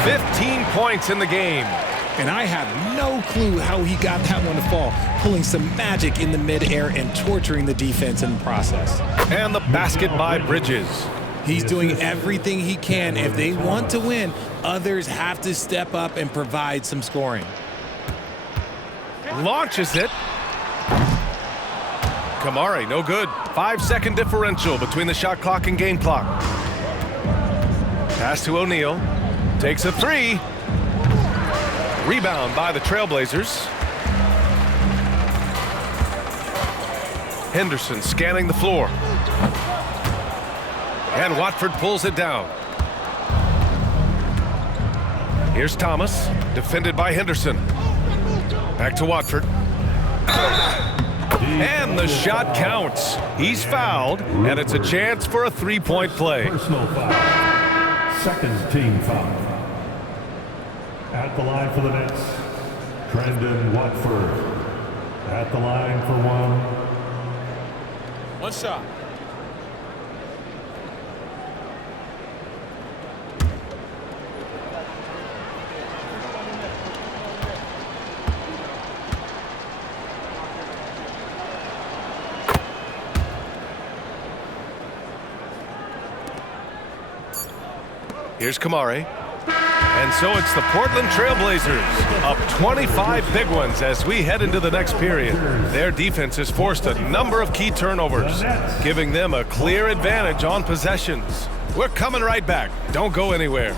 15 points in the game. And I have no clue how he got that one to fall, pulling some magic in the midair and torturing the defense in the process. And the basket by Bridges. He's doing everything he can. If they want to win, others have to step up and provide some scoring. Launches it. Kamari, no good. 5-second differential between the shot clock and game clock. Pass to O'Neal. Takes a 3. Rebound by the Trailblazers. Henderson scanning the floor. And Watford pulls it down. Here's Thomas, defended by Henderson. Back to Watford. And the shot counts. He's fouled, and it's a chance for a 3-point play. Personal foul. Second team foul. At the line for the Nets, Trendon Watford. At the line for 1. One shot. Here's Kamari. And so it's the Portland Trailblazers up 25 big ones as we head into the next period. Their defense has forced a number of key turnovers, giving them a clear advantage on possessions. We're coming right back. Don't go anywhere.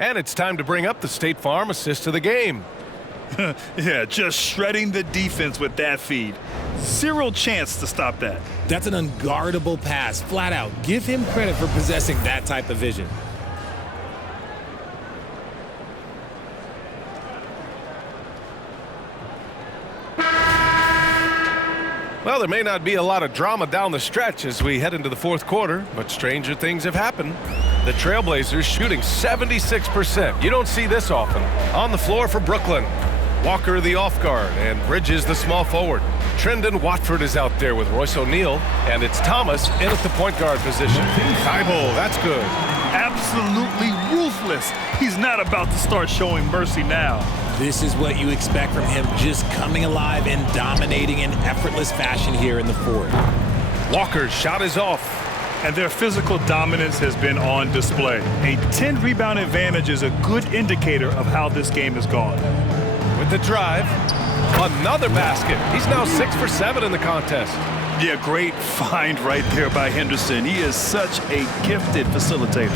And it's time to bring up the State Farm assist of the game. Yeah, just shredding the defense with that feed. Zero chance to stop that. That's an unguardable pass, flat out. Give him credit for possessing that type of vision. Well, there may not be a lot of drama down the stretch as we head into the fourth quarter, but stranger things have happened. The Trailblazers shooting 76%. You don't see this often. On the floor for Brooklyn. Walker the off guard and Bridges the small forward. Trendon Watford is out there with Royce O'Neal, and it's Thomas in at the point guard position. Thibault, that's good. Absolutely ruthless. He's not about to start showing mercy now. This is what you expect from him, just coming alive and dominating in effortless fashion here in the fourth. Walker's shot is off. And their physical dominance has been on display. A 10-rebound advantage is a good indicator of how this game has gone. With the drive, another basket. He's now 6 for 7 in the contest. Yeah, great find right there by Henderson. He is such a gifted facilitator.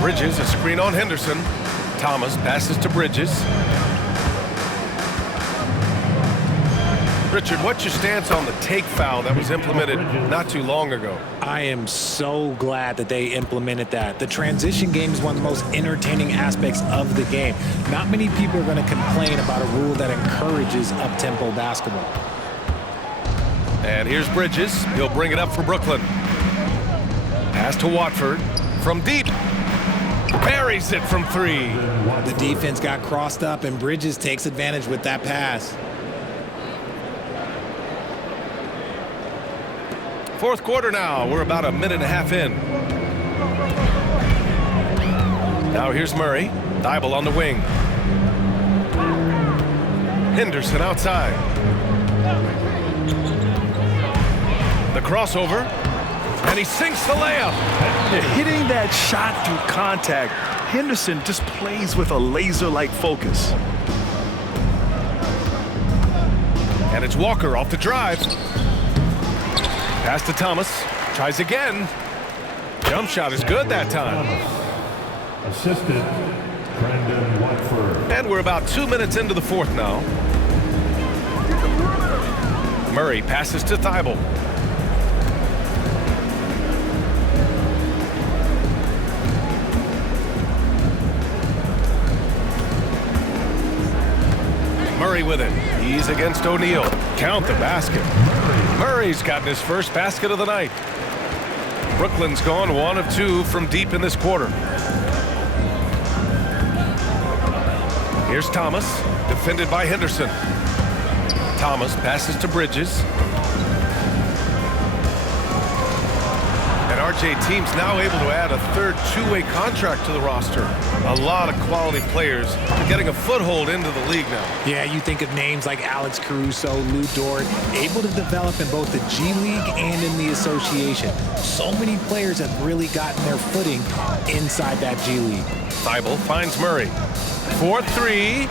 Bridges, a screen on Henderson. Thomas passes to Bridges. Richard, what's your stance on the take foul that was implemented not too long ago? I am so glad that they implemented that. The transition game is one of the most entertaining aspects of the game. Not many people are going to complain about a rule that encourages up-tempo basketball. And here's Bridges. He'll bring it up for Brooklyn. Pass to Watford from deep. Buries it from 3. The defense got crossed up, and Bridges takes advantage with that pass. Fourth quarter now. We're about a minute and a half in. Now here's Murray. Thibault on the wing. Henderson outside. The crossover. And he sinks the layup. Yeah, hitting that shot through contact, Henderson just plays with a laser-like focus. And it's Walker off the drive. Pass to Thomas. Tries again. Jump shot is good that time. Assisted, Brendan Watford. And we're about 2 minutes into the fourth now. Murray passes to Thibault. Murray with it. He's against O'Neal. Count the basket. Murray's gotten his first basket of the night. Brooklyn's gone 1 of 2 from deep in this quarter. Here's Thomas, defended by Henderson. Thomas passes to Bridges. And RJ team's now able to add a third two-way contract to the roster. A lot of quality players getting a foothold into the league now. Yeah, you think of names like Alex Caruso, Lou Dort, able to develop in both the G League and in the association. So many players have really gotten their footing inside that G League. Thibault finds Murray. 4-3.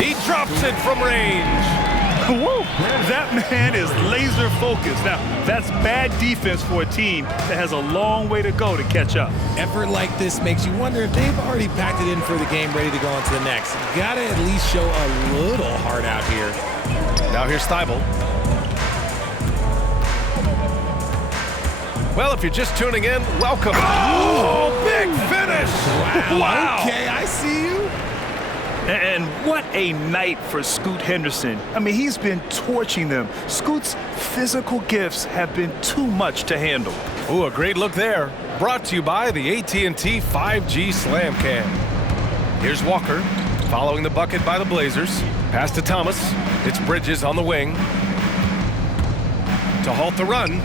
He drops it from range. Whoa, that man is laser focused. Now, that's bad defense for a team that has a long way to go to catch up. Effort like this makes you wonder if they've already packed it in for the game, ready to go into the next. Gotta at least show a little heart out here. Now here's Thibault. Well, if you're just tuning in, welcome. Oh, big finish. Wow. Okay, I see you. And what a night for Scoot Henderson. I mean, he's been torching them. Scoot's physical gifts have been too much to handle. Ooh, a great look there. Brought to you by the AT&T 5G Slam Cam. Here's Walker, following the bucket by the Blazers. Pass to Thomas. It's Bridges on the wing. To halt the run.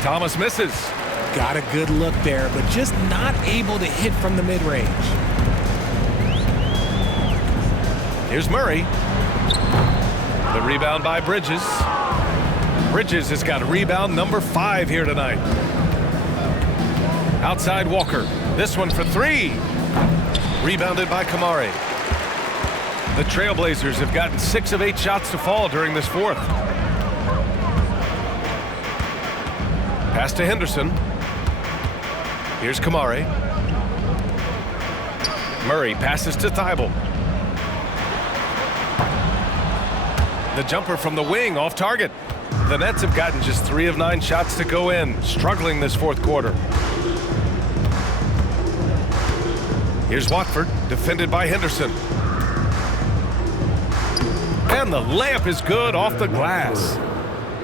Thomas misses. Got a good look there, but just not able to hit from the mid-range. Here's Murray. The rebound by Bridges. Bridges has got rebound number 5 here tonight. Outside Walker. This one for 3. Rebounded by Kamari. The Trailblazers have gotten 6 of 8 shots to fall during this fourth. Pass to Henderson. Here's Kamare. Murray passes to Thibault. The jumper from the wing off target. The Nets have gotten just 3 of 9 shots to go in, struggling this fourth quarter. Here's Watford, defended by Henderson. And the layup is good off the glass.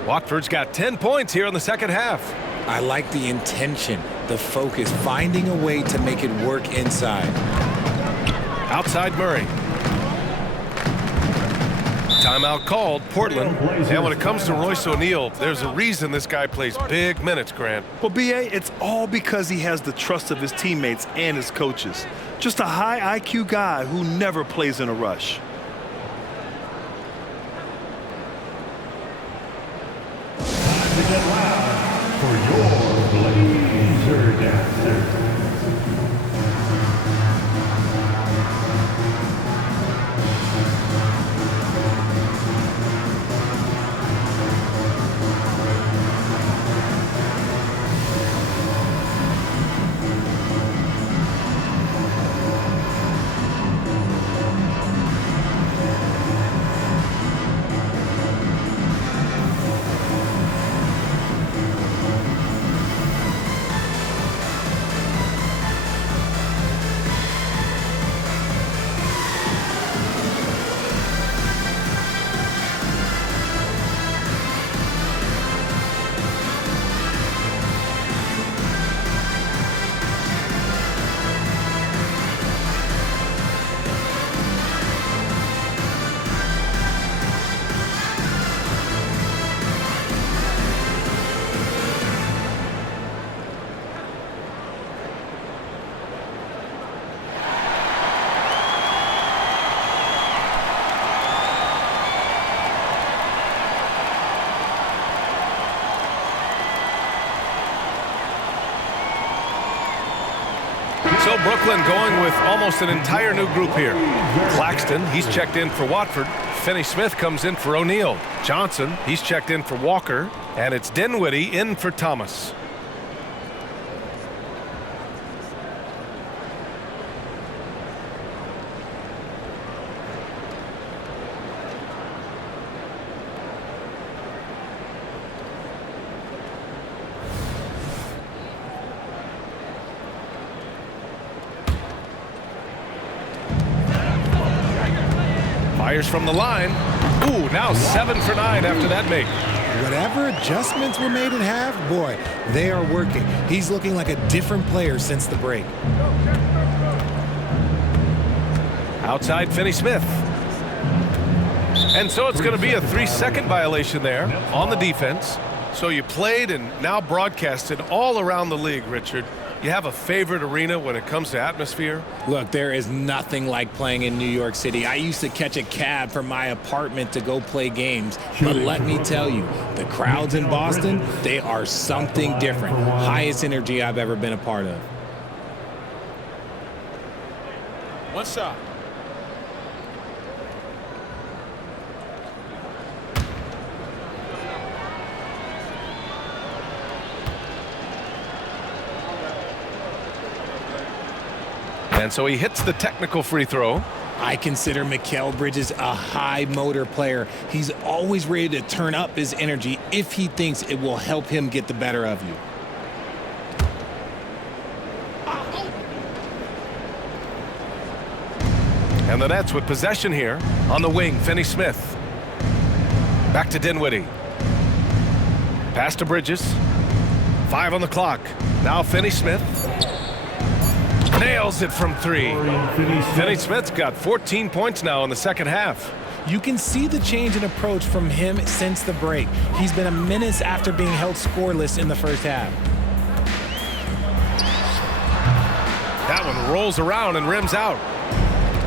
Watford's got 10 points here in the second half. I like the intention, the focus, finding a way to make it work inside. Outside Murray. Timeout called, Portland. And when it comes to Royce O'Neal, there's a reason this guy plays big minutes, Grant. Well, B.A., it's all because he has the trust of his teammates and his coaches. Just a high IQ guy who never plays in a rush. Time to get loud for your Blazer Dancer. So Brooklyn going with almost an entire new group here. Claxton, he's checked in for Watford. Finney Smith comes in for O'Neal. Johnson, he's checked in for Walker. And it's Dinwiddie in for Thomas. Fires from the line. Ooh, now 7 for 9 after that make. Whatever adjustments were made at half, boy, they are working. He's looking like a different player since the break. Outside Finney Smith. And so it's going to be a 3-second violation there on the defense. So you played and now broadcasted all around the league, Richard. You have a favorite arena when it comes to atmosphere? Look, there is nothing like playing in New York City. I used to catch a cab from my apartment to go play games. But let me tell you, the crowds in Boston, they are something different. Highest energy I've ever been a part of. One shot. And so he hits the technical free throw. I consider Mikal Bridges a high motor player. He's always ready to turn up his energy if he thinks it will help him get the better of you. And the Nets with possession here on the wing, Finney Smith. Back to Dinwiddie. Pass to Bridges. 5 on the clock. Now Finney Smith. Nails it from 3. Finney Smith's got 14 points now in the second half. You can see the change in approach from him since the break. He's been a menace after being held scoreless in the first half. That one rolls around and rims out.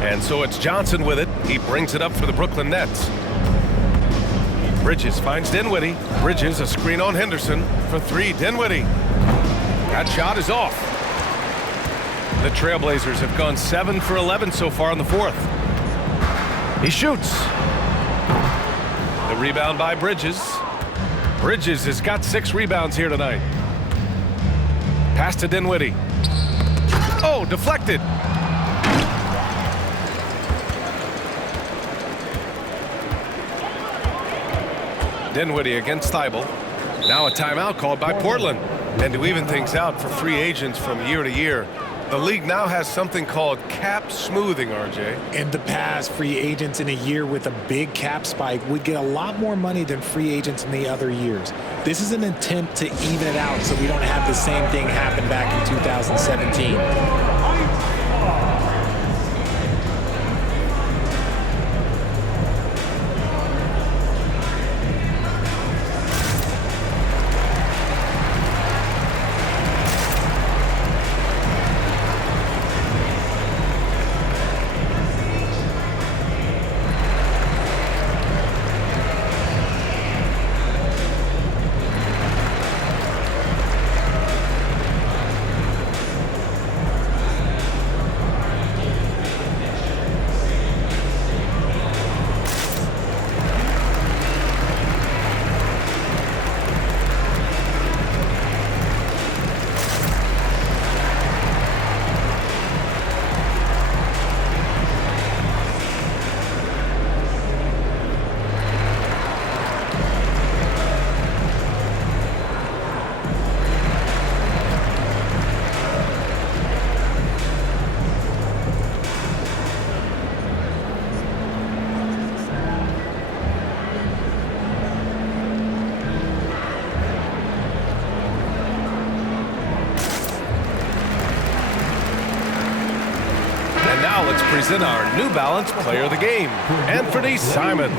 And so it's Johnson with it. He brings it up for the Brooklyn Nets. Bridges finds Dinwiddie. Bridges a screen on Henderson for 3. Dinwiddie. That shot is off. The Trailblazers have gone 7 for 11 so far in the fourth. He shoots. The rebound by Bridges. Bridges has got 6 rebounds here tonight. Pass to Dinwiddie. Oh, deflected. Dinwiddie against Thibault. Now a timeout called by Portland. And to even things out for free agents from year to year, the league now has something called cap smoothing, RJ. In the past, free agents in a year with a big cap spike would get a lot more money than free agents in the other years. This is an attempt to even it out so we don't have the same thing happen back in 2017. Let's present our New Balance Player of the Game, Anfernee Simons.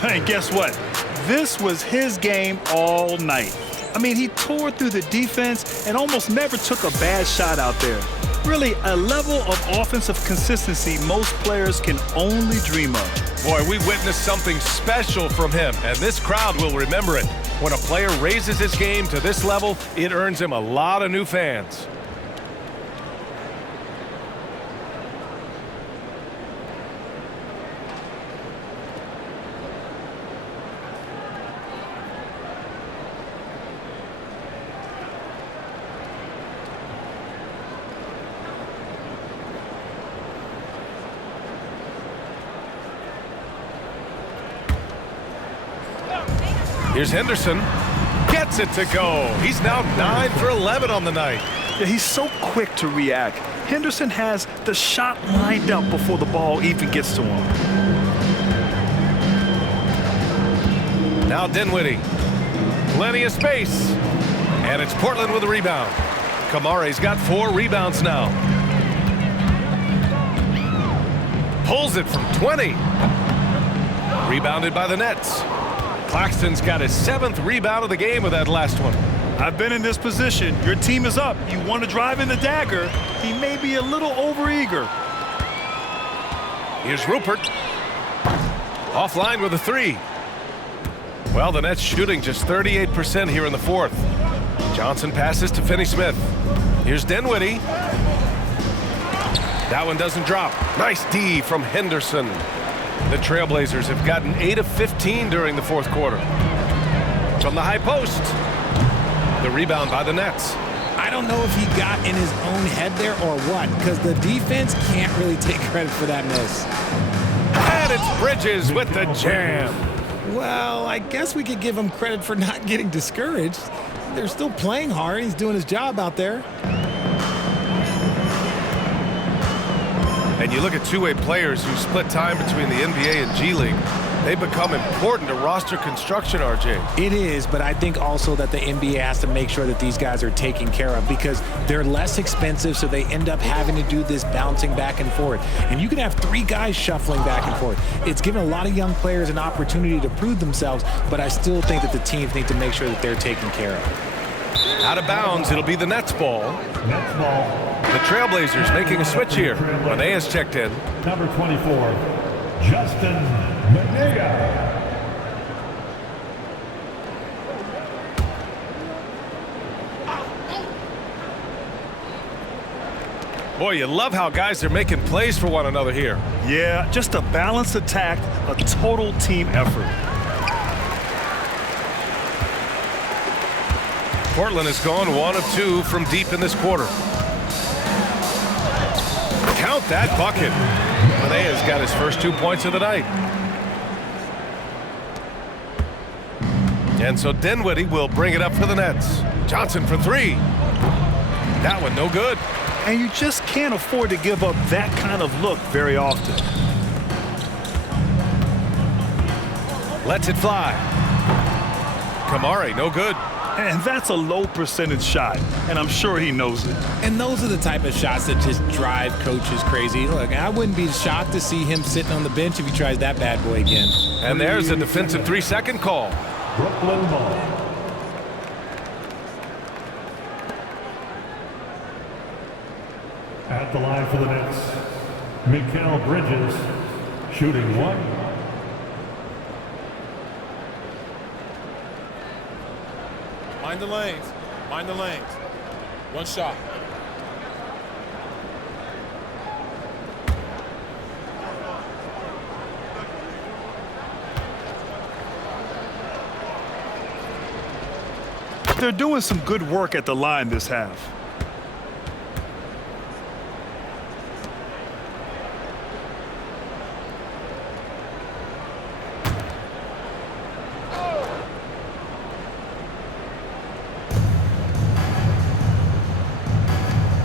Hey, guess what? This was his game all night. I mean, he tore through the defense and almost never took a bad shot out there. Really, a level of offensive consistency most players can only dream of. Boy, we witnessed something special from him, and this crowd will remember it. When a player raises his game to this level, it earns him a lot of new fans. Here's Henderson. Gets it to go. He's now 9 for 11 on the night. Yeah, he's so quick to react. Henderson has the shot lined up before the ball even gets to him. Now Dinwiddie. Plenty of space. And it's Portland with a rebound. Kamare's got 4 rebounds now. Pulls it from 20. Rebounded by the Nets. Claxton's got his 7th rebound of the game with that last one. I've been in this position. Your team is up. You want to drive in the dagger. He may be a little overeager. Here's Rupert. Offline with a 3. Well, the Nets shooting just 38% here in the 4th. Johnson passes to Finney Smith. Here's Dinwiddie. That one doesn't drop. Nice D from Henderson. The Trailblazers have gotten 8 of 15 during the 4th quarter. From the high post. The rebound by the Nets. I don't know if he got in his own head there or what, because the defense can't really take credit for that miss. And it's Bridges with the jam. Well, I guess we could give him credit for not getting discouraged. They're still playing hard. He's doing his job out there. And you look at two-way players who split time between the NBA and G League. They become important to roster construction, RJ. It is, but I think also that the NBA has to make sure that these guys are taken care of because they're less expensive, so they end up having to do this bouncing back and forth. And you can have 3 guys shuffling back and forth. It's given a lot of young players an opportunity to prove themselves, but I still think that the teams need to make sure that they're taken care of. Out of bounds, it'll be the Nets ball. Nets ball. The Trailblazers making a switch here. Monet has checked in. Number 24, Justin Moda. Boy, you love how guys are making plays for one another here. Yeah, just a balanced attack, a total team effort. Portland has gone 1 of 2 from deep in this quarter. that bucket. Manea's got his first 2 points of the night. And so Dinwiddie will bring it up for the Nets. Johnson for three. That one no good. And you just can't afford to give up that kind of look very often. Lets it fly. Kamari, no good. And that's a low percentage shot, and I'm sure he knows it. And those are the type of shots that just drive coaches crazy. Look, I wouldn't be shocked to see him sitting on the bench if he tries that bad boy again. And there's a defensive 3-second call. Brooklyn ball. At the line for the Nets, Mikal Bridges, shooting one. Mind the lanes. Mind the lanes. One shot. They're doing some good work at the line this half.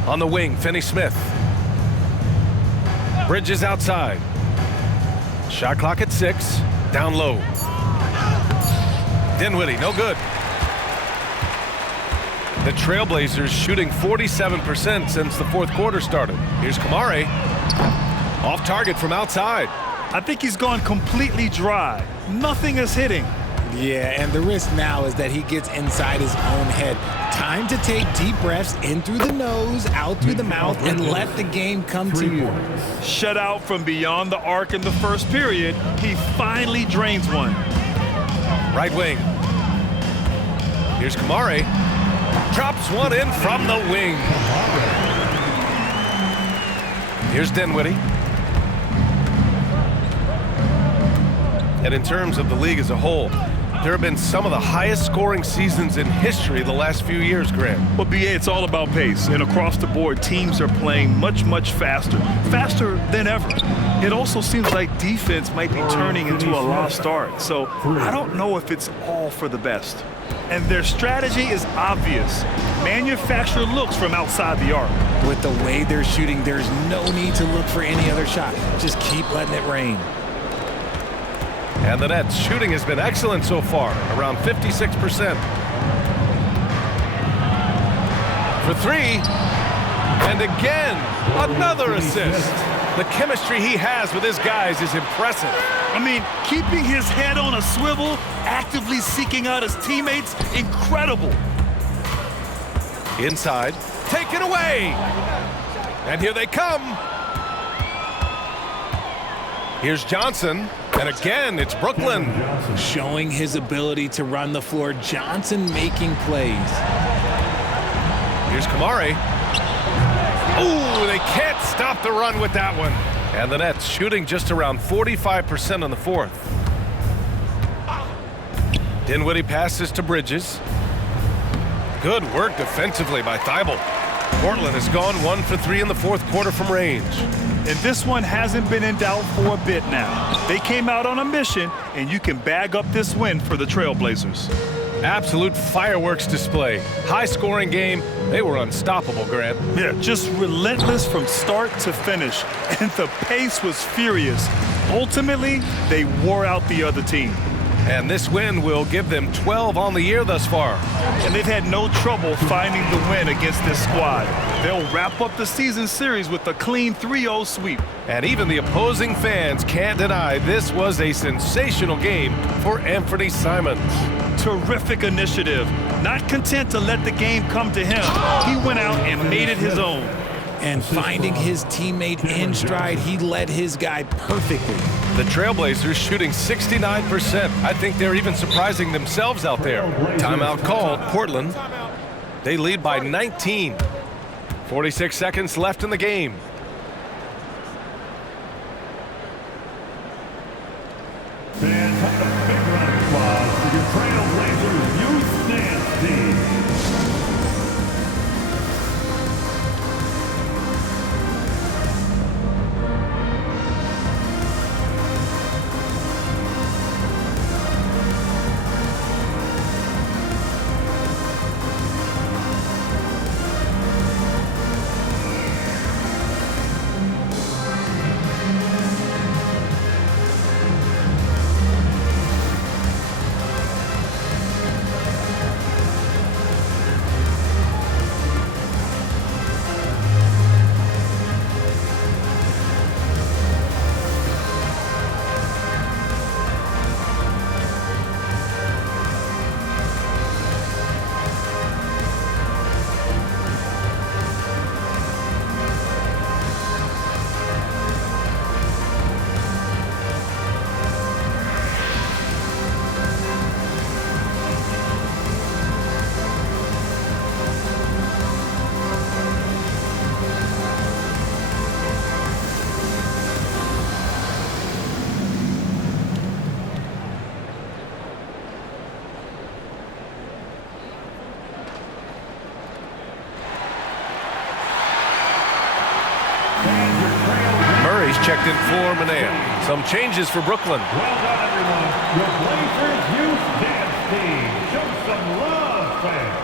On the wing, Finney Smith. Bridges outside. Shot clock at 6. Down low. Dinwiddie, no good. The Trailblazers shooting 47% since the fourth quarter started. Here's Kamari. Off target from outside. I think he's gone completely dry. Nothing is hitting. Yeah, and the risk now is that he gets inside his own head. Time to take deep breaths in through the nose, out through the mouth, and let the game come to you. Shut out from beyond the arc in the first period, he finally drains one. Right wing. Here's Kamari. Drops one in from the wing. Here's Dinwiddie. And in terms of the league as a whole, there have been some of the highest scoring seasons in history the last few years, Grant. Well, BA, it's all about pace. And across the board, teams are playing much, much faster. Faster than ever. It also seems like defense might be turning into a lost art. So I don't know if it's all for the best. And their strategy is obvious. Manufacture looks from outside the arc. With the way they're shooting, there's no need to look for any other shot. Just keep letting it rain. And the Nets' shooting has been excellent so far, around 56%. For three, and again, another assist. The chemistry he has with his guys is impressive. I mean, keeping his head on a swivel, actively seeking out his teammates, incredible. Inside, taken away. And here they come. Here's Johnson. And again, it's Brooklyn. Showing his ability to run the floor. Johnson making plays. Here's Kamari. Ooh, they can't stop the run with that one. And the Nets shooting just around 45% on the fourth. Dinwiddie passes to Bridges. Good work defensively by Thibault. Portland has gone 1 for 3 in the fourth quarter from range. And this one hasn't been in doubt for a bit now. They came out on a mission, and you can bag up this win for the Trailblazers. Absolute fireworks display. High-scoring game. They were unstoppable, Grant. Yeah, just relentless from start to finish. And the pace was furious. Ultimately, they wore out the other team. And this win will give them 12 on the year thus far. And they've had no trouble finding the win against this squad. They'll wrap up the season series with a clean 3-0 sweep. And even the opposing fans can't deny this was a sensational game for Anfernee Simons. Terrific initiative. Not content to let the game come to him, he went out and made it his own. And finding his teammate in stride, he led his guy perfectly. The Trailblazers shooting 69%. I think they're even surprising themselves out there. Timeout called, Portland. They lead by 19. 46 seconds left in the game. Fans, have a big round of applause for your Trailblazers youth dance team. checked in for Manea. Some changes for Brooklyn. Well done, everyone. Your Blazers Youth Dance Team. Show some love, fans.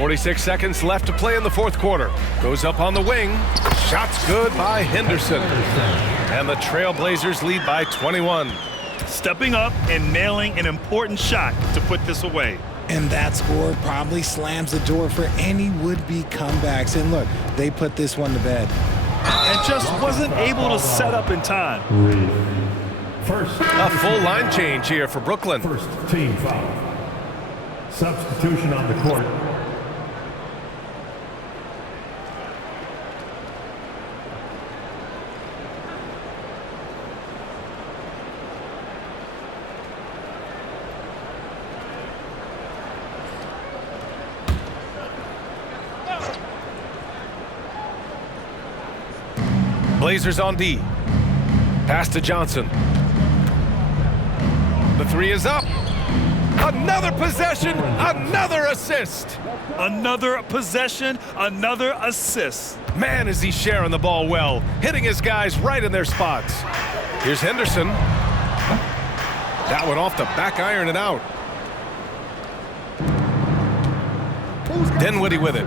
.46 seconds left to play in the fourth quarter. Goes up on the wing. Shot's good by Henderson. And the Trailblazers lead by 21. Stepping up and nailing an important shot to put this away. And that score probably slams the door for any would-be comebacks. And look, they put this one to bed. And just wasn't able to set up in time. First. A full line change here for Brooklyn. First team foul. Substitution on the court. Blazers on D. Pass to Johnson. The three is up. Another possession, another assist. Another possession, another assist. Man, is he sharing the ball well, hitting his guys right in their spots. Here's Henderson. That one off the back iron and out. Dinwiddie with it.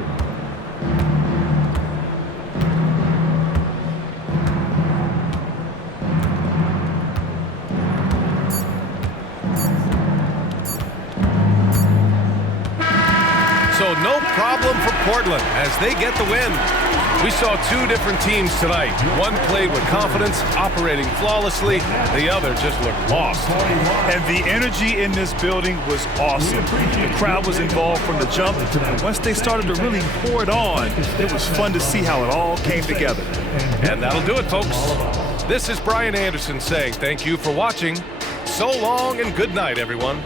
So no problem for Portland as they get the win. We saw two different teams tonight. One played with confidence, operating flawlessly. The other just looked lost. And the energy in this building was awesome. The crowd was involved from the jump. And once they started to really pour it on, it was fun to see how it all came together. And that'll do it, folks. This is Brian Anderson saying thank you for watching. So long and good night, everyone.